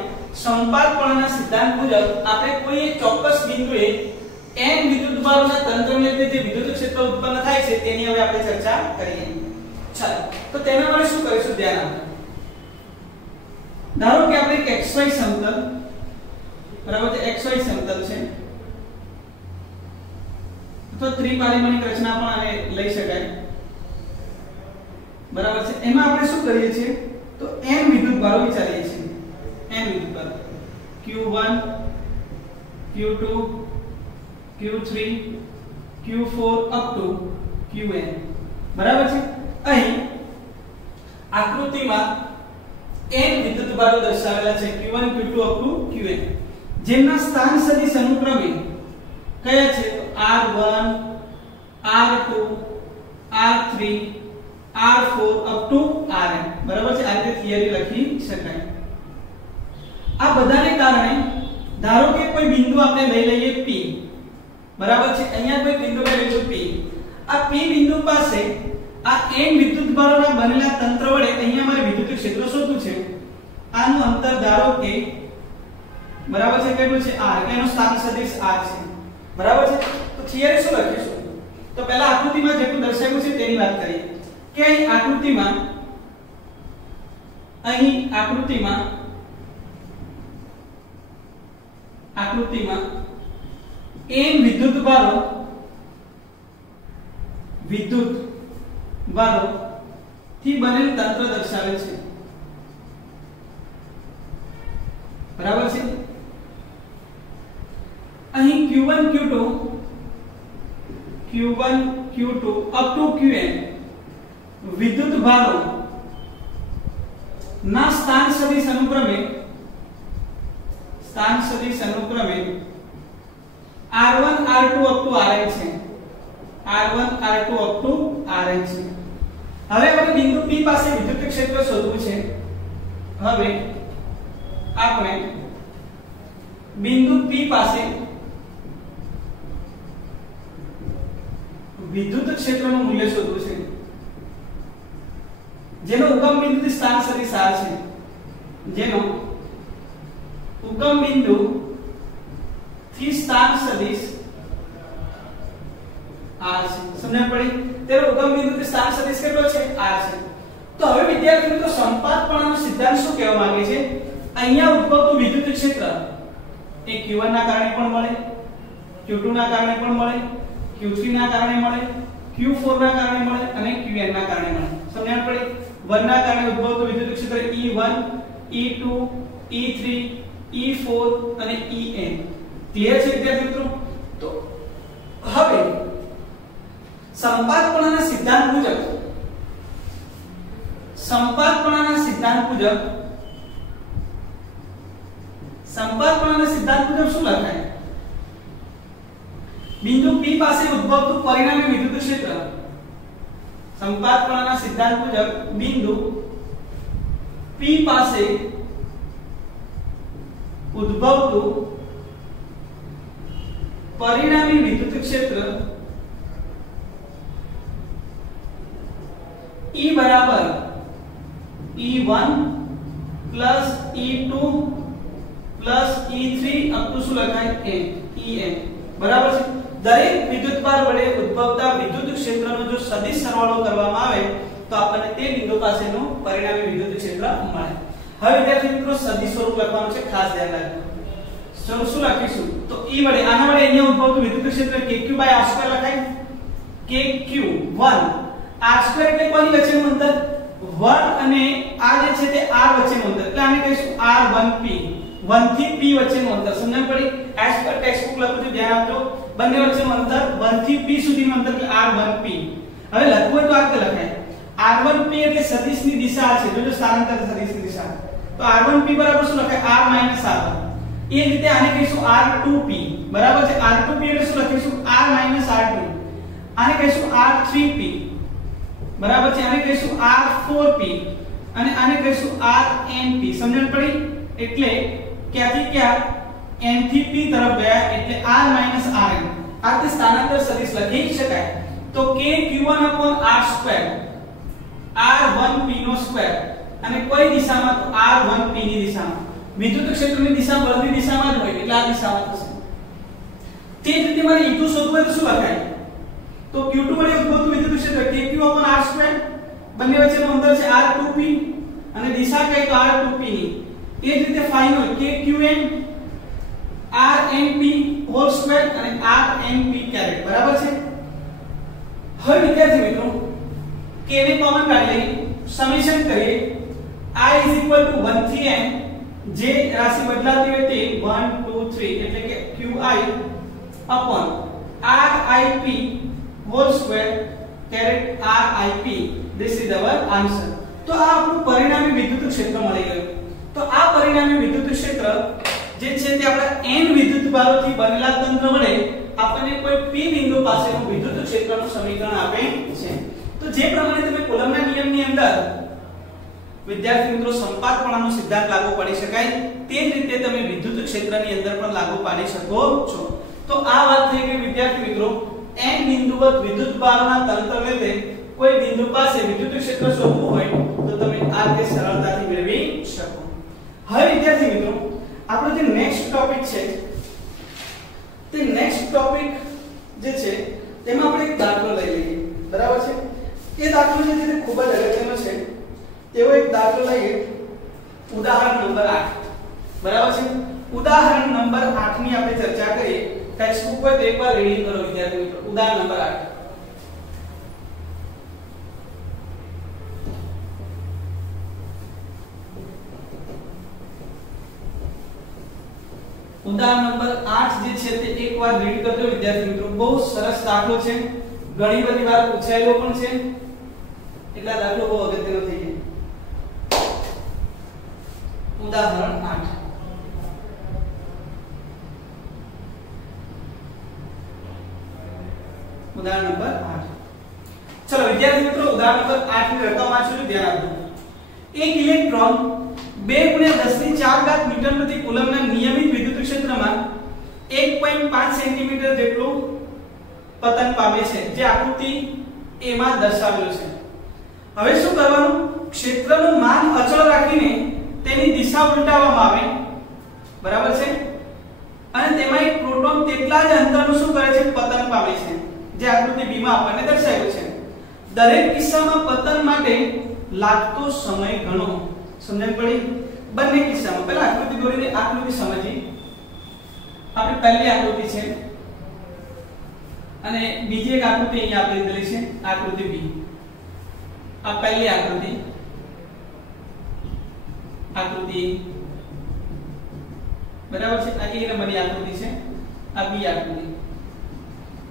સંપાતપણાના સિદ્ધાંત મુજબ આપણે કોઈ એક ચોક્કસ બિંદુએ n વિદ્યુતભારોના તંત્રને લીધે જે વિદ્યુત ક્ષેત્ર ઉત્પન્ન થાય છે તેની હવે આપણે ચર્ચા કરીએ. ચાલો, તો તેના માટે શું કરીશું? ધ્યાન આપો. ધારો કે આપણે એક xy સમતલ, બરાબર છે, xy સમતલ છે તો ત્રિપારિમાણિક રચના પણ આને લઈ શકાય. બરાબર છે? એમાં આપણે શું કરીએ છીએ તો n વિદ્યુતભારો વિચારીએ છીએ. n વિદ્યુતભાર q1 q2 q3 q4 up to qn. બરાબર છે? અહીં આકૃતિમાં n વિદ્યુતભારો દર્શાવેલા છે q1 q2 up to qn, જેમના સ્થાન સદિશ અનુક્રમે કયા છે? r1 r2 r3 r4 up to rn. બરાબર છે? આ રીતે થિયરી લખી શકાય. આ બધાને કારણે ધારો કે કોઈ બિંદુ આપણે લઈ લઈએ P, બરાબર છે, અહીંયા કોઈ બિંદુ લઈ લઈશું P. આ P બિંદુ પાસે આ n વિદ્યુતભારોના બનેલા તંત્ર વડે અહીંયા મારે વિદ્યુત ક્ષેત્ર શોધવું છે. આનું અંતર ધારો કે બરાબર છે કેટલું છે r, એનો સ્થાન સદિશ r છે, બરાબર છે. તો થિયરી શું લખીશું? તો પહેલા આકૃતિમાં જેટલું દર્શાવ્યું છે તેની વાત કરીએ કે અહીં આકૃતિમાં n વિદ્યુતભારો થી બનેલ તંત્ર દર્શાવે છે, બરાબર છે. અહીં Q1 Q2 up to Qn વિદ્યુતભારો ના સ્થાન સદિશ અનુક્રમે R1 R2 up to Rn છે. R1 R2 up to Rn છે. હવે આપણે બિંદુ P પાસે વિદ્યુત ક્ષેત્ર શોધવું છે. હવે આપણે બિંદુ P પાસે વિદ્યુત ક્ષેત્રનું મૂલ્ય શોધવું છે, જેનો ઉગમ બિંદુથી સ્થાન સદિશ r છે, જેનો ઉગમ બિંદુ થી સ્થાન સદિશ r છે. સમજણ પડી? તેનો ઉગમ બિંદુથી સ્થાન સદિશ કેટલો છે? r છે. તો હવે વિદ્યાર્થી મિત્રો સંપાતપણાનો સિદ્ધાંત શું કહેવા માંગે છે? અહીંયા ઉદ્ભવતું વિદ્યુત ક્ષેત્ર એ Q1 ના કારણે પણ મળે, Q2 ના કારણે પણ મળે, Q3 ના કારણે મળે, Q4 ના કારણે મળે અને Qn ના કારણે મળે. સમજણ પડી? 1 ના કારણે ઉદ્ભવતું વિદ્યુત ક્ષેત્ર E1, E2, E3, E4 અને En. ક્લિયર છે વિદ્યાર્થી મિત્રો? તો હવે સંપાતપણાના સિદ્ધાંત મુજબ શું લખાય? બિંદુ P પાસે ઉદ્ભવતું પરિણામી વિદ્યુત ક્ષેત્ર, સંપાતપણાના સિદ્ધાંત મુજબ બિંદુ P પાસે ઉદ્ભવતું પરિણામી વિદ્યુત ક્ષેત્ર E બરાબર E1 plus E2 plus E3 up to શું લખાય? En. બરાબર છે. દરેક વિદ્યુતભાર વડે ઉદ્ભવતા વિદ્યુત ક્ષેત્રનો જો સદિશ સરવાળો કરવામાં આવે તો આપણને તે બિંદુ પાસેનું પરિણામી વિદ્યુત ક્ષેત્ર મળે. હવે વિદ્યાર્થી મિત્રો સદિશ સ્વરૂપ લખવાનું છે, ખાસ ધ્યાન રાખજો. ચલો શું લખીશું? તો E વડે આના વડે અહીંયા ઉદ્ભવતું વિદ્યુત ક્ષેત્ર kq/r2 લખાય. kq1 r2 એટલે કોની વચ્ચેનું અંતર? 1 અને આ જે છે તે r વચ્ચેનું અંતર, એટલે આને કહીશું r1p. 1 થી p વચ્ચેનું અંતર. સમજણ પડી? એસ પર ટેક્સ્ટ બુક લખું છું, ધ્યાન આપજો. બંને વચ્ચેનું અંતર 1 થી p સુધીનું અંતર એટલે r1p. હવે લખવું હોય તો આ રીતે લખાય. r1p એટલે સદિશની દિશા છે, જોજો સ્થાનાંતર સદિશની દિશા. તો r1p બરાબર શું લખાય? r r1. એ રીતે આને કહીશું r2p. બરાબર છે? r2p એટલે શું લખીશું? r r2. આને કહીશું r3p. બરાબર છે? આને કહીશું r4p અને આને કહીશું rnp. સમજણ પડી? એટલે ક્યાંથી ક્યાં n થી p તરફ ગયા એટલે r rn. આ રીતે સ્થાનાંતર સદિશ લખી શકાય. તો kq1/r2 r1p નો સ્ક્વેર અને કોઈ દિશામાં તો r1p ની દિશામાં. વિદ્યુત ક્ષેત્રની દિશા બળની દિશામાં જ હોય એટલે આ દિશામાં થશે. તે જ રીતે મારે E2 શોધવું હોય તો શું લખાય? તો Q2 વડે ઉદ્ભવતું વિદ્યુત ક્ષેત્ર kq/r2, બંને વચ્ચેનું અંતર છે r2p અને દિશા કઈ તો r2p ની. એ જ રીતે final kqn rnp whole square અને rnp કેરેટ. બરાબર છે? હવે વિદ્યાર્થી મિત્રો k ને કોમન કાઢી લઈએ, સમેશન કરીએ. I 1 થી n જે રાશિ બદલાતી હોય તે 1 2 3 એટલે કે qi upon rip whole square caret rip. This is our answer. તો આ આપણું પરિણામી વિદ્યુત ક્ષેત્ર મળી ગયું. તો આ પરિણામી વિદ્યુત ક્ષેત્ર જે છે તે આપણા n વિદ્યુતભારોથી બનેલા તંત્ર વડે આપણને કોઈ p બિંદુ પાસેનું વિદ્યુત ક્ષેત્રનું સમીકરણ આપે છે. તો જે પ્રમાણે તમે કુલમ્બના નિયમની અંદર વિદ્યાર્થી મિત્રો સંપાતપણાનો સિદ્ધાંત લાગુ પાડી શકાય તે જ રીતે તમે વિદ્યુત ક્ષેત્રની અંદર પણ લાગુ પાડી શકો છો. તો આ વાત થઈ ગઈ વિદ્યાર્થી મિત્રો n બિંદુવત વિદ્યુતભારના તંત્રને લે કોઈ બિંદુ પાસે વિદ્યુત ક્ષેત્ર શોધવું હોય તો તમે આ રીતે સરળતાથી મેળવી શકો. હવે વિદ્યાર્થી મિત્રો આપણો જે નેક્સ્ટ ટોપિક છે તે નેક્સ્ટ ટોપિક જે છે તેમાં આપણે એક દાખલો લઈ લઈએ. બરાબર છે? એ દાખલો છે જે ખૂબ જ અગત્યનો છે. તેવો એક દાખલો લઈએ ઉદાહરણ નંબર 8. બરાબર છે? ઉદાહરણ નંબર 8 ની આપણે ચર્ચા કરીએ. ટેક્સ્ટ બુક પર એકવાર રીડિંગ કરો વિદ્યાર્થી મિત્રો. ઉદાહરણ નંબર 8. ઉદાહરણ નંબર 8 જે છે તે એકવાર રીડ કરજો વિદ્યાર્થી મિત્રો. બહુ સરસ દાખલો છે. ઘણી બધી વાર પૂછાયેલો પણ છે. એટલા દાખલો બહુ અગત્યનો થઈ જાય. ઉદાહરણ 8. ઉદાહરણ નંબર 8. ચલો વિદ્યાર્થી મિત્રો ઉદાહરણ નંબર 8 ની રકમ વાંચો, ધ્યાન આપજો. એક ઇલેક્ટ્રોન 2 × 10⁴ મીટર પ્રતિ કુલમના નિયમિત વિદ્યુત ક્ષેત્રમાં 1.5 સેન્ટીમીટર જેટલું પતન પામે છે, જે આકૃતિ A માં દર્શાવેલું છે. હવે શું કરવાનું? ક્ષેત્રનું માન અચળ રાખીને તેની દિશા ઉલટાવવામાં આવે. બરાબર છે? અને તેમાં એક પ્રોટોન તેટલા જ અંતરનું શું કરે છે? પતન પામે છે, જે આકૃતિ B માં આપણને દર્શાવ્યું છે. દરેક કિસ્સામાં પતન માટે લાગતો સમય ગણો. સમજણ પડી? બંને કિસ્સામાં પહેલા આકૃતિ દોરીને આકૃતિ સમજી. આપણી પહેલી આકૃતિ છે અને બીજી એક આકૃતિ અહીંયા આપી દીધેલી છે, આકૃતિ B. આ પહેલી આકૃતિ, આકૃતિ બરાબર છે. આ A નંબરની આકૃતિ છે, આ B આકૃતિ.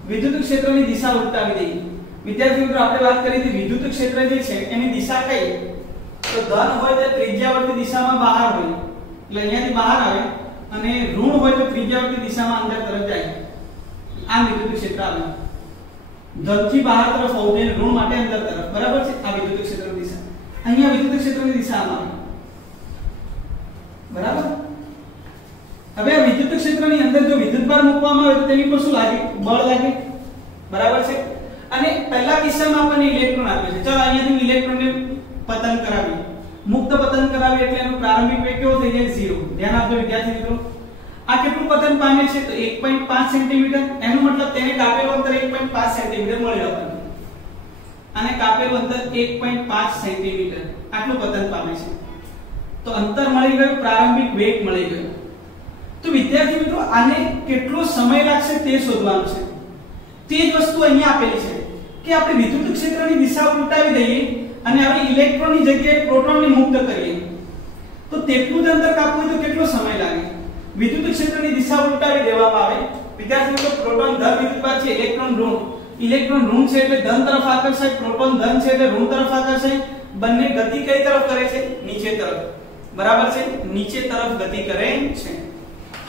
વિદ્યુત ક્ષેત્રની દિશા ઉલટાવી દઈએ. વિદ્યાર્થી મિત્રો આપણે વાત કરી હતી વિદ્યુત ક્ષેત્ર જે છે એની દિશા કઈ? તો ધન હોય તો ત્રિજ્યાવર્તી દિશામાં બહાર હોય, એટલે અહીંયાથી બહાર આવે, અને ઋણ હોય તો ત્રિજ્યાવર્તી દિશામાં અંદર તરફ જાય. આ વિદ્યુત ક્ષેત્ર આવે. ધન થી બહાર તરફ હોવું જોઈએ, ઋણ માટે અંદર તરફ. બરાબર છે? આ વિદ્યુત ક્ષેત્રની દિશા. અહીંયા વિદ્યુત ક્ષેત્રની દિશામાં આવે. બરાબર? હવે આ વિદ્યુત ક્ષેત્રની અંદર જો વિદ્યુતભાર મૂકવામાં આવે તો તેની પર શું લાગે? બળ લાગે. બરાબર છે? અને પહેલા કિસ્સામાં આપણને ઇલેક્ટ્રોન આપે છે. ચાલો અહીંયાથી ઇલેક્ટ્રોનને પતન કરાવી, મુક્ત પતન કરાવી એટલે એનો પ્રારંભિક વેગ કેવો થઈ જાય? 0. ધ્યાન આપજો વિદ્યાર્થી મિત્રો. આ કેટલું પતન પામે છે? તો 1.5 સેન્ટીમીટર. એનો મતલબ તેને કાપેલું અંતર 1.5 સેન્ટીમીટર મળ્યું આપણને. આને કાપેલું અંતર 1.5 સેન્ટીમીટર આટલું પતન પામે છે. તો અંતર મળી ગયું, પ્રારંભિક વેગ મળી ગયો. તો વિદ્યાર્થી મિત્રો આને કેટલો સમય લાગશે તે શોધવાનું છે. તે જ વસ્તુ અહીંયા આપેલી છે કે આપણે વિદ્યુત ક્ષેત્રની દિશા ઉલટાવી દઈએ અને હવે ઇલેક્ટ્રોનની જગ્યાએ પ્રોટોનને મુક્ત કરીએ તો તેટલું જ અંતર કાપવું તો કેટલો સમય લાગે? વિદ્યુત ક્ષેત્રની દિશા ઉલટાવી દેવામાં આવે. વિદ્યાર્થી મિત્રો પ્રોટોન ધન વિદ્યુતભાર છે, ઇલેક્ટ્રોન ઋણ. ઇલેક્ટ્રોન ઋણ છે એટલે ધન તરફ આકર્ષાય, પ્રોટોન ધન છે એટલે ઋણ તરફ આકર્ષાય. બંને ગતિ કઈ તરફ કરે છે? નીચે તરફ. બરાબર છે? નીચે તરફ ગતિ કરે છે.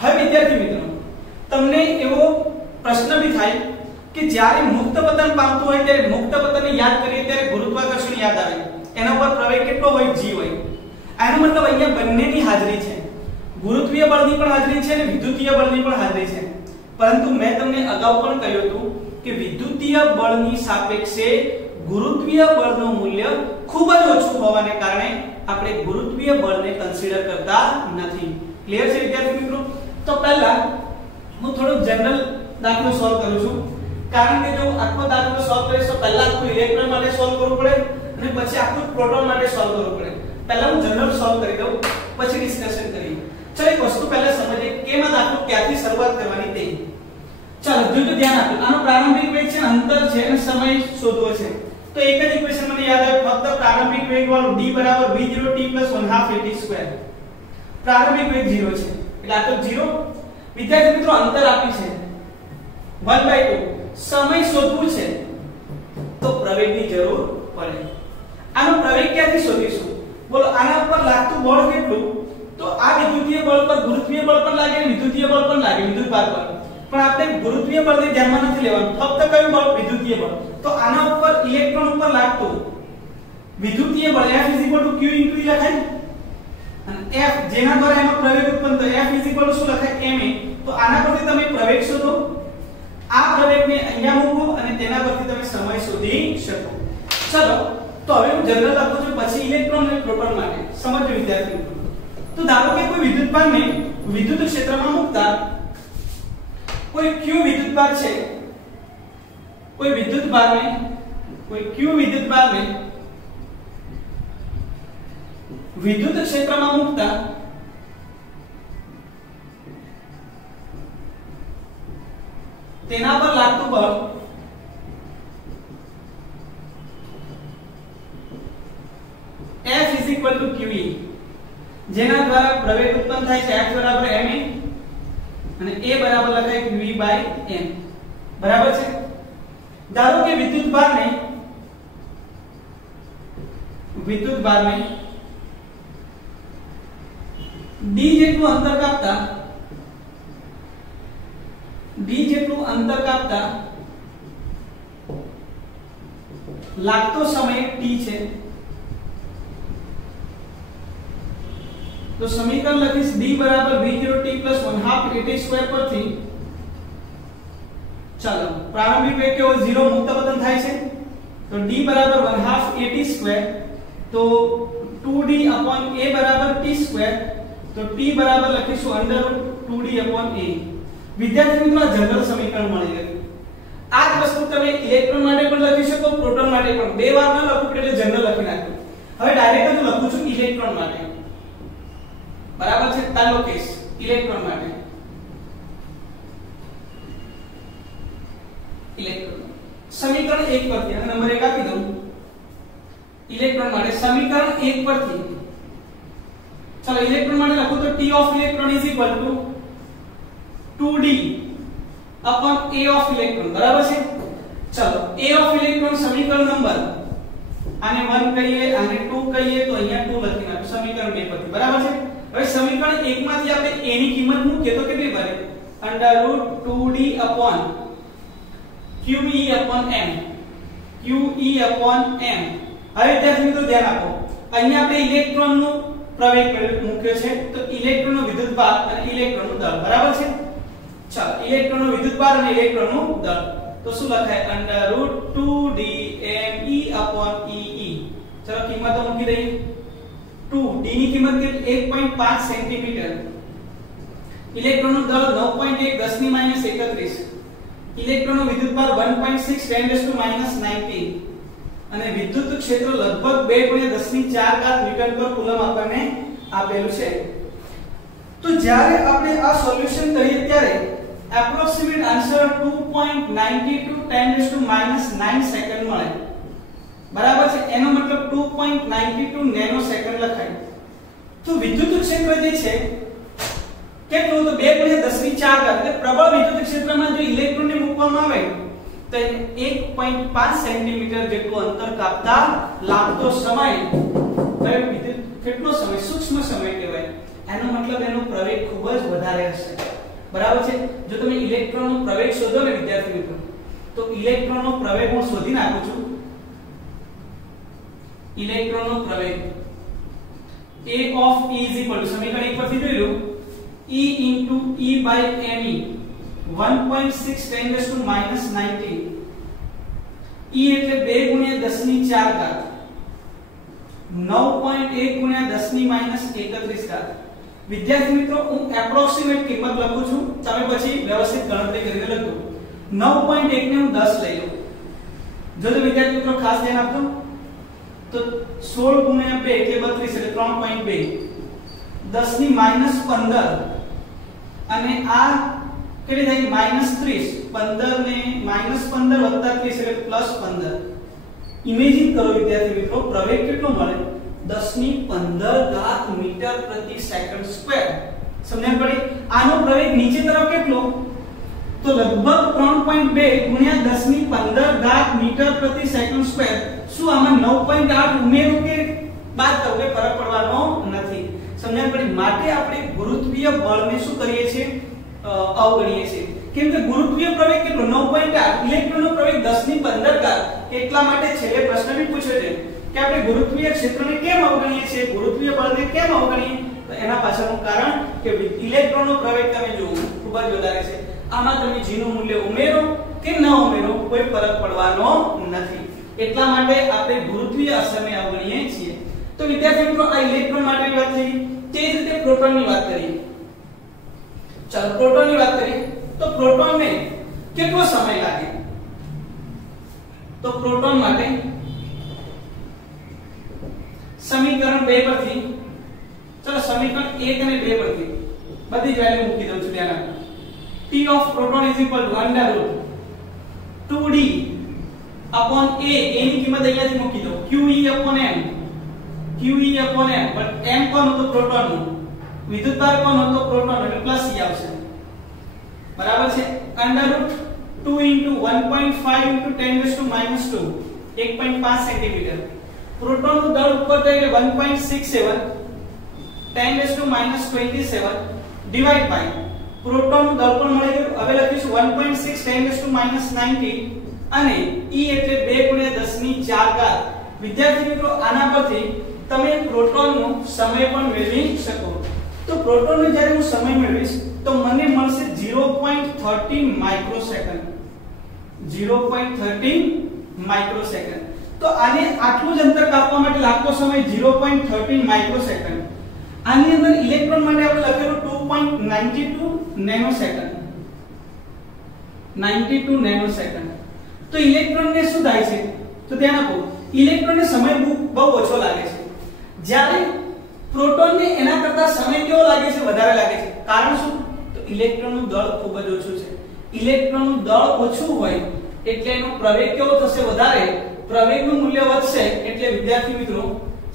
હવે વિદ્યાર્થી મિત્રો તમને એવો પ્રશ્ન ભી થાય કે જ્યારે મુક્ત પતન પામતું હોય ત્યારે મુક્ત પતનને યાદ કરીએ ત્યારે ગુરુત્વાકર્ષણ યાદ આવે. એના પર પ્રવેગ કેટલો હોય? G હોય. આનો મતલબ અહીંયા બંનેની હાજરી છે. ગુરુત્વીય બળની પણ હાજરી છે અને વિદ્યુતીય બળની પણ હાજરી છે. પરંતુ મેં તમને અગાઉ પણ કહ્યું હતું કે વિદ્યુતીય બળની સાપેક્ષે ગુરુત્વીય બળનું મૂલ્ય ખૂબ જ ઓછું હોવાને કારણે આપણે ગુરુત્વીય બળને કન્સિડર કરતા નથી. ક્લિયર છે વિદ્યાર્થી મિત્રો? તો પહેલા હું થોડો જનરલ દાખલો સોલ્વ કરું છું, કારણ કે જો આખો દાખલો સોલ્વ કરીશ તો પહેલા આખું ઇલેક્ટ્રોન માટે સોલ્વ કરવું પડે અને પછી આખું પ્રોટોન માટે સોલ્વ કરવું પડે. પહેલા હું જનરલ સોલ્વ કરી દઉં, પછી ડિસ્કશન કરીએ. ચલો એક વસ્તુ પહેલા સમજીએ કે એમાં દાખલો ક્યાંથી શરૂઆત કરવાની તે. ચાલો જો ધ્યાન આપો. આનો પ્રારંભિક વેગ છે, અંતર છે અને સમય શોધવો છે. તો એક જ ઇક્વેશન મને યાદ આવે, ફક્ત પ્રારંભિક વેગ વાળું d = v0t + 1/2at². પ્રારંભિક વેગ 0 છે એટલે આ તો 0. વિદ્યાર્થી મિત્રો અંતર આપ્યું છે 1/2. સમય શોધવું છે તો પ્રવેગની જરૂર પડે. આનો પ્રવેગ ક્યાંથી શોધીશું? બોલો આના ઉપર લાગતું બળ કેટલું? તો આ વિદ્યુતીય બળ પર ગુરુત્વીય બળ પણ લાગે અને વિદ્યુતીય બળ પણ લાગે વિદ્યુતભાર પર. પણ આપણે ગુરુત્વીય બળને ધ્યાનમાં નથી લેવાનું, ફક્ત કયું બળ? વિદ્યુતીય બળ. તો આના ઉપર ઇલેક્ટ્રોન ઉપર લાગતું વિદ્યુતીય બળ F q * E લખાય અને F જેના દ્વારા એમાં પ્રવેગ ઉત્પન્ન થાય F શું લખાય ma. તો આના પરથી તમે પ્રવેગ શોધો, આ પ્રવેગને અહીંયા મૂકો અને તેના પરથી તમે સમય શોધી શકો. ચલો તો હવે હું જનરલ લખું છું, પછી ઇલેક્ટ્રોન અને પ્રોટોન માટે સમજો વિદ્યાર્થી મિત્રો. તો ધારો કે કોઈ વિદ્યુતભારને વિદ્યુત ક્ષેત્રમાં મૂકતા કોઈ q વિદ્યુતભાર છે, કોઈ વિદ્યુતભારને વિદ્યુત ક્ષેત્રમાં મૂકતા તેના પર લાગતું બળ F = QE, જેના દ્વારા પ્રવેગ ઉત્પન્ન થાય છે F = ma અને A બરાબર લખાય QE/m. બરાબર છે. ધારો કે વિદ્યુતભારને d જેટલું અંતર કાપતા લાગતો સમય t છે. તો સમીકરણ લખીશ d = v0t + 1/2 at² પરથી. ચાલો પ્રારંભિક વેગ કેવો 0 મુક્ત પતન થાય છે. તો d = 1/2 at², તો 2d / a = t², તો t બરાબર લખીશું √2d / a. વિદ્યાર્થી મિત્રો જનરલ સમીકરણ મળી ગયું. આ જ વસ્તુ તમે ઇલેક્ટ્રોન માટે પણ લખી શકો, પ્રોટોન માટે પણ. બે વાર ન લખું એટલે જનરલ લખી નાખ્યું. હવે ડાયરેક્ટ હું લખું છું ઇલેક્ટ્રોન માટે. બરાબર છે. પહેલો કેસ ઇલેક્ટ્રોન માટે. ઇલેક્ટ્રોન સમીકરણ 1 પરથી આ નંબર 1 આપી દઉં. ઇલેક્ટ્રોન માટે સમીકરણ 1 પરથી ચલો ઇલેક્ટ્રોન માટે લખું તો T of electron is equal to 2d upon A of electron. બરાબર છે. ચલો A of electron સમીકરણ નંબર આને 1 કહીએ, આને 2 કહીએ, તો અહીંયા 2 લખી નાખો સમીકરણ 2 પરથી. બરાબર છે. હવે સમીકરણ 1 માંથી આપણે A ની કિંમત મૂકીએ તો કેટલી બને? √2d upon QE upon m. QE upon m. હવે ત્યારથી મિત્રો ધ્યાન આપો, અહીંયા આપણે ઇલેક્ટ્રોનનું પ્રવેગ મૂક્યો છે, તો ઇલેક્ટ્રોનનો વિદ્યુતભાર અને ઇલેક્ટ્રોનનું દળ. બરાબર છે. ચાલો ઇલેક્ટ્રોનનો વિદ્યુતભાર અને ઇલેક્ટ્રોનનું દળ તો શું લખાય? √2d me upon ee. ચલો કિંમતો મૂકી દઈએ. 2 d ની કિંમત કેટલી? 1.5 સેન્ટીમીટર. ઇલેક્ટ્રોનનું દળ 9.1 10 - 31. ઇલેક્ટ્રોનનો વિદ્યુતભાર 1.6 10 - 19 અને વિદ્યુત ક્ષેત્ર લગભગ 2 × 10⁴ ન્યૂટન પર કુલમ આપણને આપેલું છે. તો જ્યારે આપણે આ સોલ્યુશન કરીએ ત્યારે એપ્રોક્સિમેટ આન્સર 2.92 10 - -9 સેકન્ડ મળે. બરાબર છે. એનો મતલબ 2.92 નેનો સેકન્ડ લખાય. તો વિદ્યુત ક્ષેત્ર જે છે કેટલું? તો 2 × 10⁴ એટલે પ્રબળ વિદ્યુત ક્ષેત્રમાં જો ઇલેક્ટ્રોનને મૂકવામાં આવે તો 1.5 સેન્ટીમીટર જેટલું અંતર કાપતા લાગતો સમય કેટલો સમય? સૂક્ષ્મ સમય કહેવાય. એનો મતલબ એનો પ્રવેગ ખૂબ જ વધારે હશે. બરાબર છે. જો તમે ઇલેક્ટ્રોનનો પ્રવેગ શોધો ને વિદ્યાર્થી મિત્રો, તો ઇલેક્ટ્રોનનો પ્રવેગ હું શોધી નાખું છું. ઇલેક્ટ્રોનનો પ્રવેગ A of E is equal to સમીકરણ 1 પરથી જોઈ લો E into E/me 1.6 10 - -19. E એટલે 2 × 10⁴, 9.1 × 10 - 31. વિદ્યાર્થી મિત્રો હું એપ્રોક્સિમેટ કિંમત લખું છું, તમે પછી વ્યવસ્થિત ગણતરી કરીને લખો. 9.1 ને હું 10 લઈ લઉં. જો વિદ્યાર્થી મિત્રો ખાસ ધ્યાન આપજો તો 16 × 2 એટલે 32 એટલે 3.2 10 - 15 અને આ કેટલી થાય? -30. 15 ને -15 + 30 એટલે +15. ઇમેજિન કરો વિદ્યાર્થી મિત્રો, પ્રવેગ કેટલો મળે? 10⁻15 મીટર પ્રતિ સેકન્ડ સ્ક્વેર. સમજણ પડી? આનો પ્રવેગ નીચે તરફ કેટલો? તો લગભગ 3.2 × 10⁻15 મીટર પ્રતિ સેકન્ડ સ્ક્વેર. શું આમાં 9.8 ઉમેરો કે બાદ કરો કે ફરક પડવાનો નથી. સમજણ પડી? માટે આપણે ગુરુત્વીય બળને શું કરીએ છીએ? અવગણીએ છીએ. કેમ કે ગુરુત્વીય પ્રવેગ કેટલો? 9.8. ઇલેક્ટ્રોનનો પ્રવેગ 10⁻15 એટલા માટે છેલ્લે પ્રશ્ન બી પૂછ્યો છે કે આપણે ગુરુત્વીય ક્ષેત્રને કેમ અવગણીએ છીએ, ગુરુત્વીય બળને કેમ અવગણીએ, તો એના પાછળનું કારણ કે ઇલેક્ટ્રોનનો પ્રવેગ તમે જુઓ ખૂબ જ વધારે છે. આમાં તમે g નું મૂલ્ય ઉમેરો કે ન ઉમેરો કોઈ ફરક પડવાનો નથી. એટલા માટે આપણે ગુરુત્વીય અસરને અવગણીએ છીએ. તો વિદ્યાર્થી મિત્રો આ ઇલેક્ટ્રોન માટેની વાત થઈ. તે જ રીતે પ્રોટોનની વાત કરીએ. ચાલો પ્રોટોનની વાત કરીએ તો પ્રોટોનને કેટલો સમય લાગે, તો પ્રોટોન માટે સમીકરણ 2 પરથી, ચલો સમીકરણ 1 અને 2 પરથી બધી જ વેલ્યુ મૂકી દઉં છું. ધ્યાન રાખો. T of proton is equal to under root 2d upon a, a ની કિંમત અહીંયાથી મૂકી દો, QE upon m, QE upon m, but m કોણ હતો, પ્રોટોન નું, વિદ્યુતભાર કોણ હતો, પ્રોટોન, એટલે પ્લસ e આવશે. બરાબર છે. under root 2 into 1.5 into 10 to -2, 1.5 centimetre. Proton નું દળ ઉપર થાય એટલે 1.67 10 to -27 ડિવાઇડ બાય પ્રોટોન નું દળ પણ મળી ગયું. હવે લખીશું 1.6 10 to -90 અને e એટલે 2 * 10⁴. વિદ્યાર્થી મિત્રો આના પરથી તમે પ્રોટોન નો સમય પણ મેળવી શકો. તો પ્રોટોન નો જ્યારે હું સમય મેળવીશ તો મને મળશે 0.13 માઇક્રોસેકન્ડ, 0.13 માઇક્રોસેકન્ડ. તો આને આટલું જ અંતર કાપવા માટે લાગતો સમય 0.13 માઇક્રોસેકન્ડ. આની અંદર ઇલેક્ટ્રોન માટે આપણે લખેલું 2.92 નેનોસેકન્ડ, 92 નેનોસેકન્ડ. તો ઇલેક્ટ્રોન ને શું થાય છે, તો ધ્યાન આપો, ઇલેક્ટ્રોન ને સમય બહુ ઓછો લાગે છે, જ્યારે પ્રોટોન ને એના કરતા સમય કેવો લાગે છે, વધારે લાગે છે. કારણ શું, તો ઇલેક્ટ્રોન નું દળ ખૂબ જ ઓછું છે. ઇલેક્ટ્રોન નું દળ ઓછું હોય એટલે એનો પ્રવેગ કેવો થશે, વધારે. પ્રવેગનું મૂલ્ય વધશે એટલે વિદ્યાર્થી મિત્રો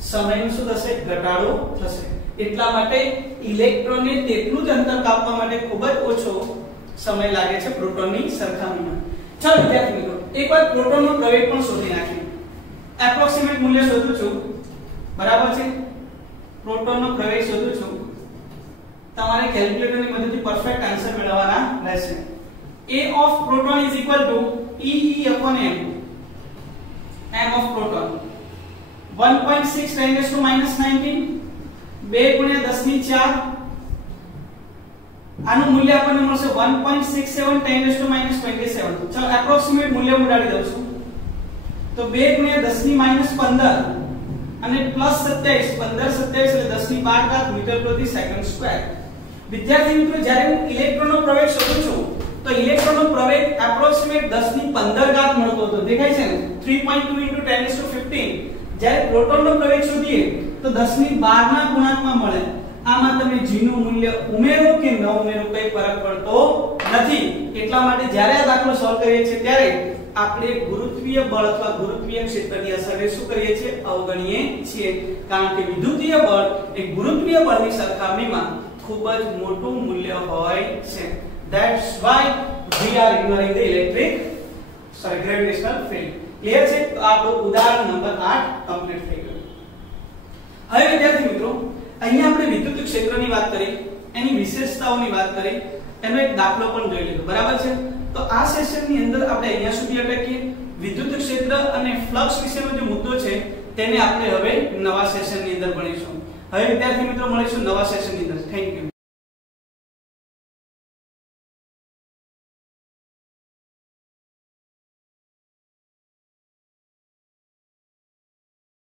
સમયનું શું થશે, ઘટાડો થશે. એટલા માટે ઇલેક્ટ્રોનને તેટલું જ અંતર કાપવા માટે ખૂબ જ ઓછો સમય લાગે છે પ્રોટોનની સરખામણીમાં. ચાલો વિદ્યાર્થી મિત્રો એકવાર પ્રોટોનનો પ્રવેગ પણ શોધી નાખીએ. એપ્રોક્સિમેટ મૂલ્ય શોધું છું, બરાબર છે. પ્રોટોનનો પ્રવેગ શોધું છું. તમારે કેલ્ક્યુલેટરની મદદથી પરફેક્ટ આન્સર મેળવવાના રહેશે. A of proton is equal to E upon m, m of proton 1.6 10 to -19, 2 * 10⁴. આનું મૂલ્ય આપણને મળશે 1.67 10 to -27. ચલો એપ્રોક્સિમેટ મૂલ્ય ઉડાડી દઉં છું. તો 2 * 10⁻15 અને +27, 15 27 એટલે 10⁻12 મીટર પ્રતિ સેકન્ડ સ્ક્વેર. વિદ્યાર્થી મિત્રો જ્યારે હું ઇલેક્ટ્રોનનો પ્રવેગ શોધું છું તો ઇલેક્ટ્રોનનો પ્રવેગ એપ્રોક્સિમેટ 10⁻15 મળતો હતો, દેખાય છે ને, 3.2 * 10⁻15. જ્યારે પ્રોટોનનો પ્રવેગ શોધીએ તો 10⁻12 ના ગુણાંકમાં મળે. આમાં તમે g નું મૂલ્ય ઉમેરો કે ન ઉમેરો કઈ ફરક પડતો નથી. એટલા માટે જ્યારે આ દાખલો સોલ્વ કરીએ છીએ ત્યારે આપણે ગુરુત્વીય બળ અથવા ગુરુત્વીય ક્ષેત્રની અસરને શું કરીએ છીએ, અવગણીએ છીએ. કારણ કે વિદ્યુતીય બળ એ ગુરુત્વીય બળની સરખામણીમાં ખૂબ જ મોટું મૂલ્ય હોય છે. That's why we are ignoring the gravitational field. Clear છે? તો આપણું ઉદાહરણ નંબર 8 કમ્પ્લીટ થઈ ગયું. હવે વિદ્યાર્થી મિત્રો અહીંયા આપણે વિદ્યુત ક્ષેત્રની વાત કરી, એની વિશેષતાઓની વાત કરી, એનો એક દાખલો પણ જોઈ લીધો, બરાબર છે. તો આ સેશનની અંદર આપણે અહીંયા સુધી અટકીએ. વિદ્યુત ક્ષેત્ર અને ફ્લક્સ વિશેનો જે મુદ્દો છે તેને આપણે હવે નવા સેશનની અંદર ભણીશું. હવે વિદ્યાર્થી મિત્રો મળીશું નવા સેશનની અંદર. Thank you.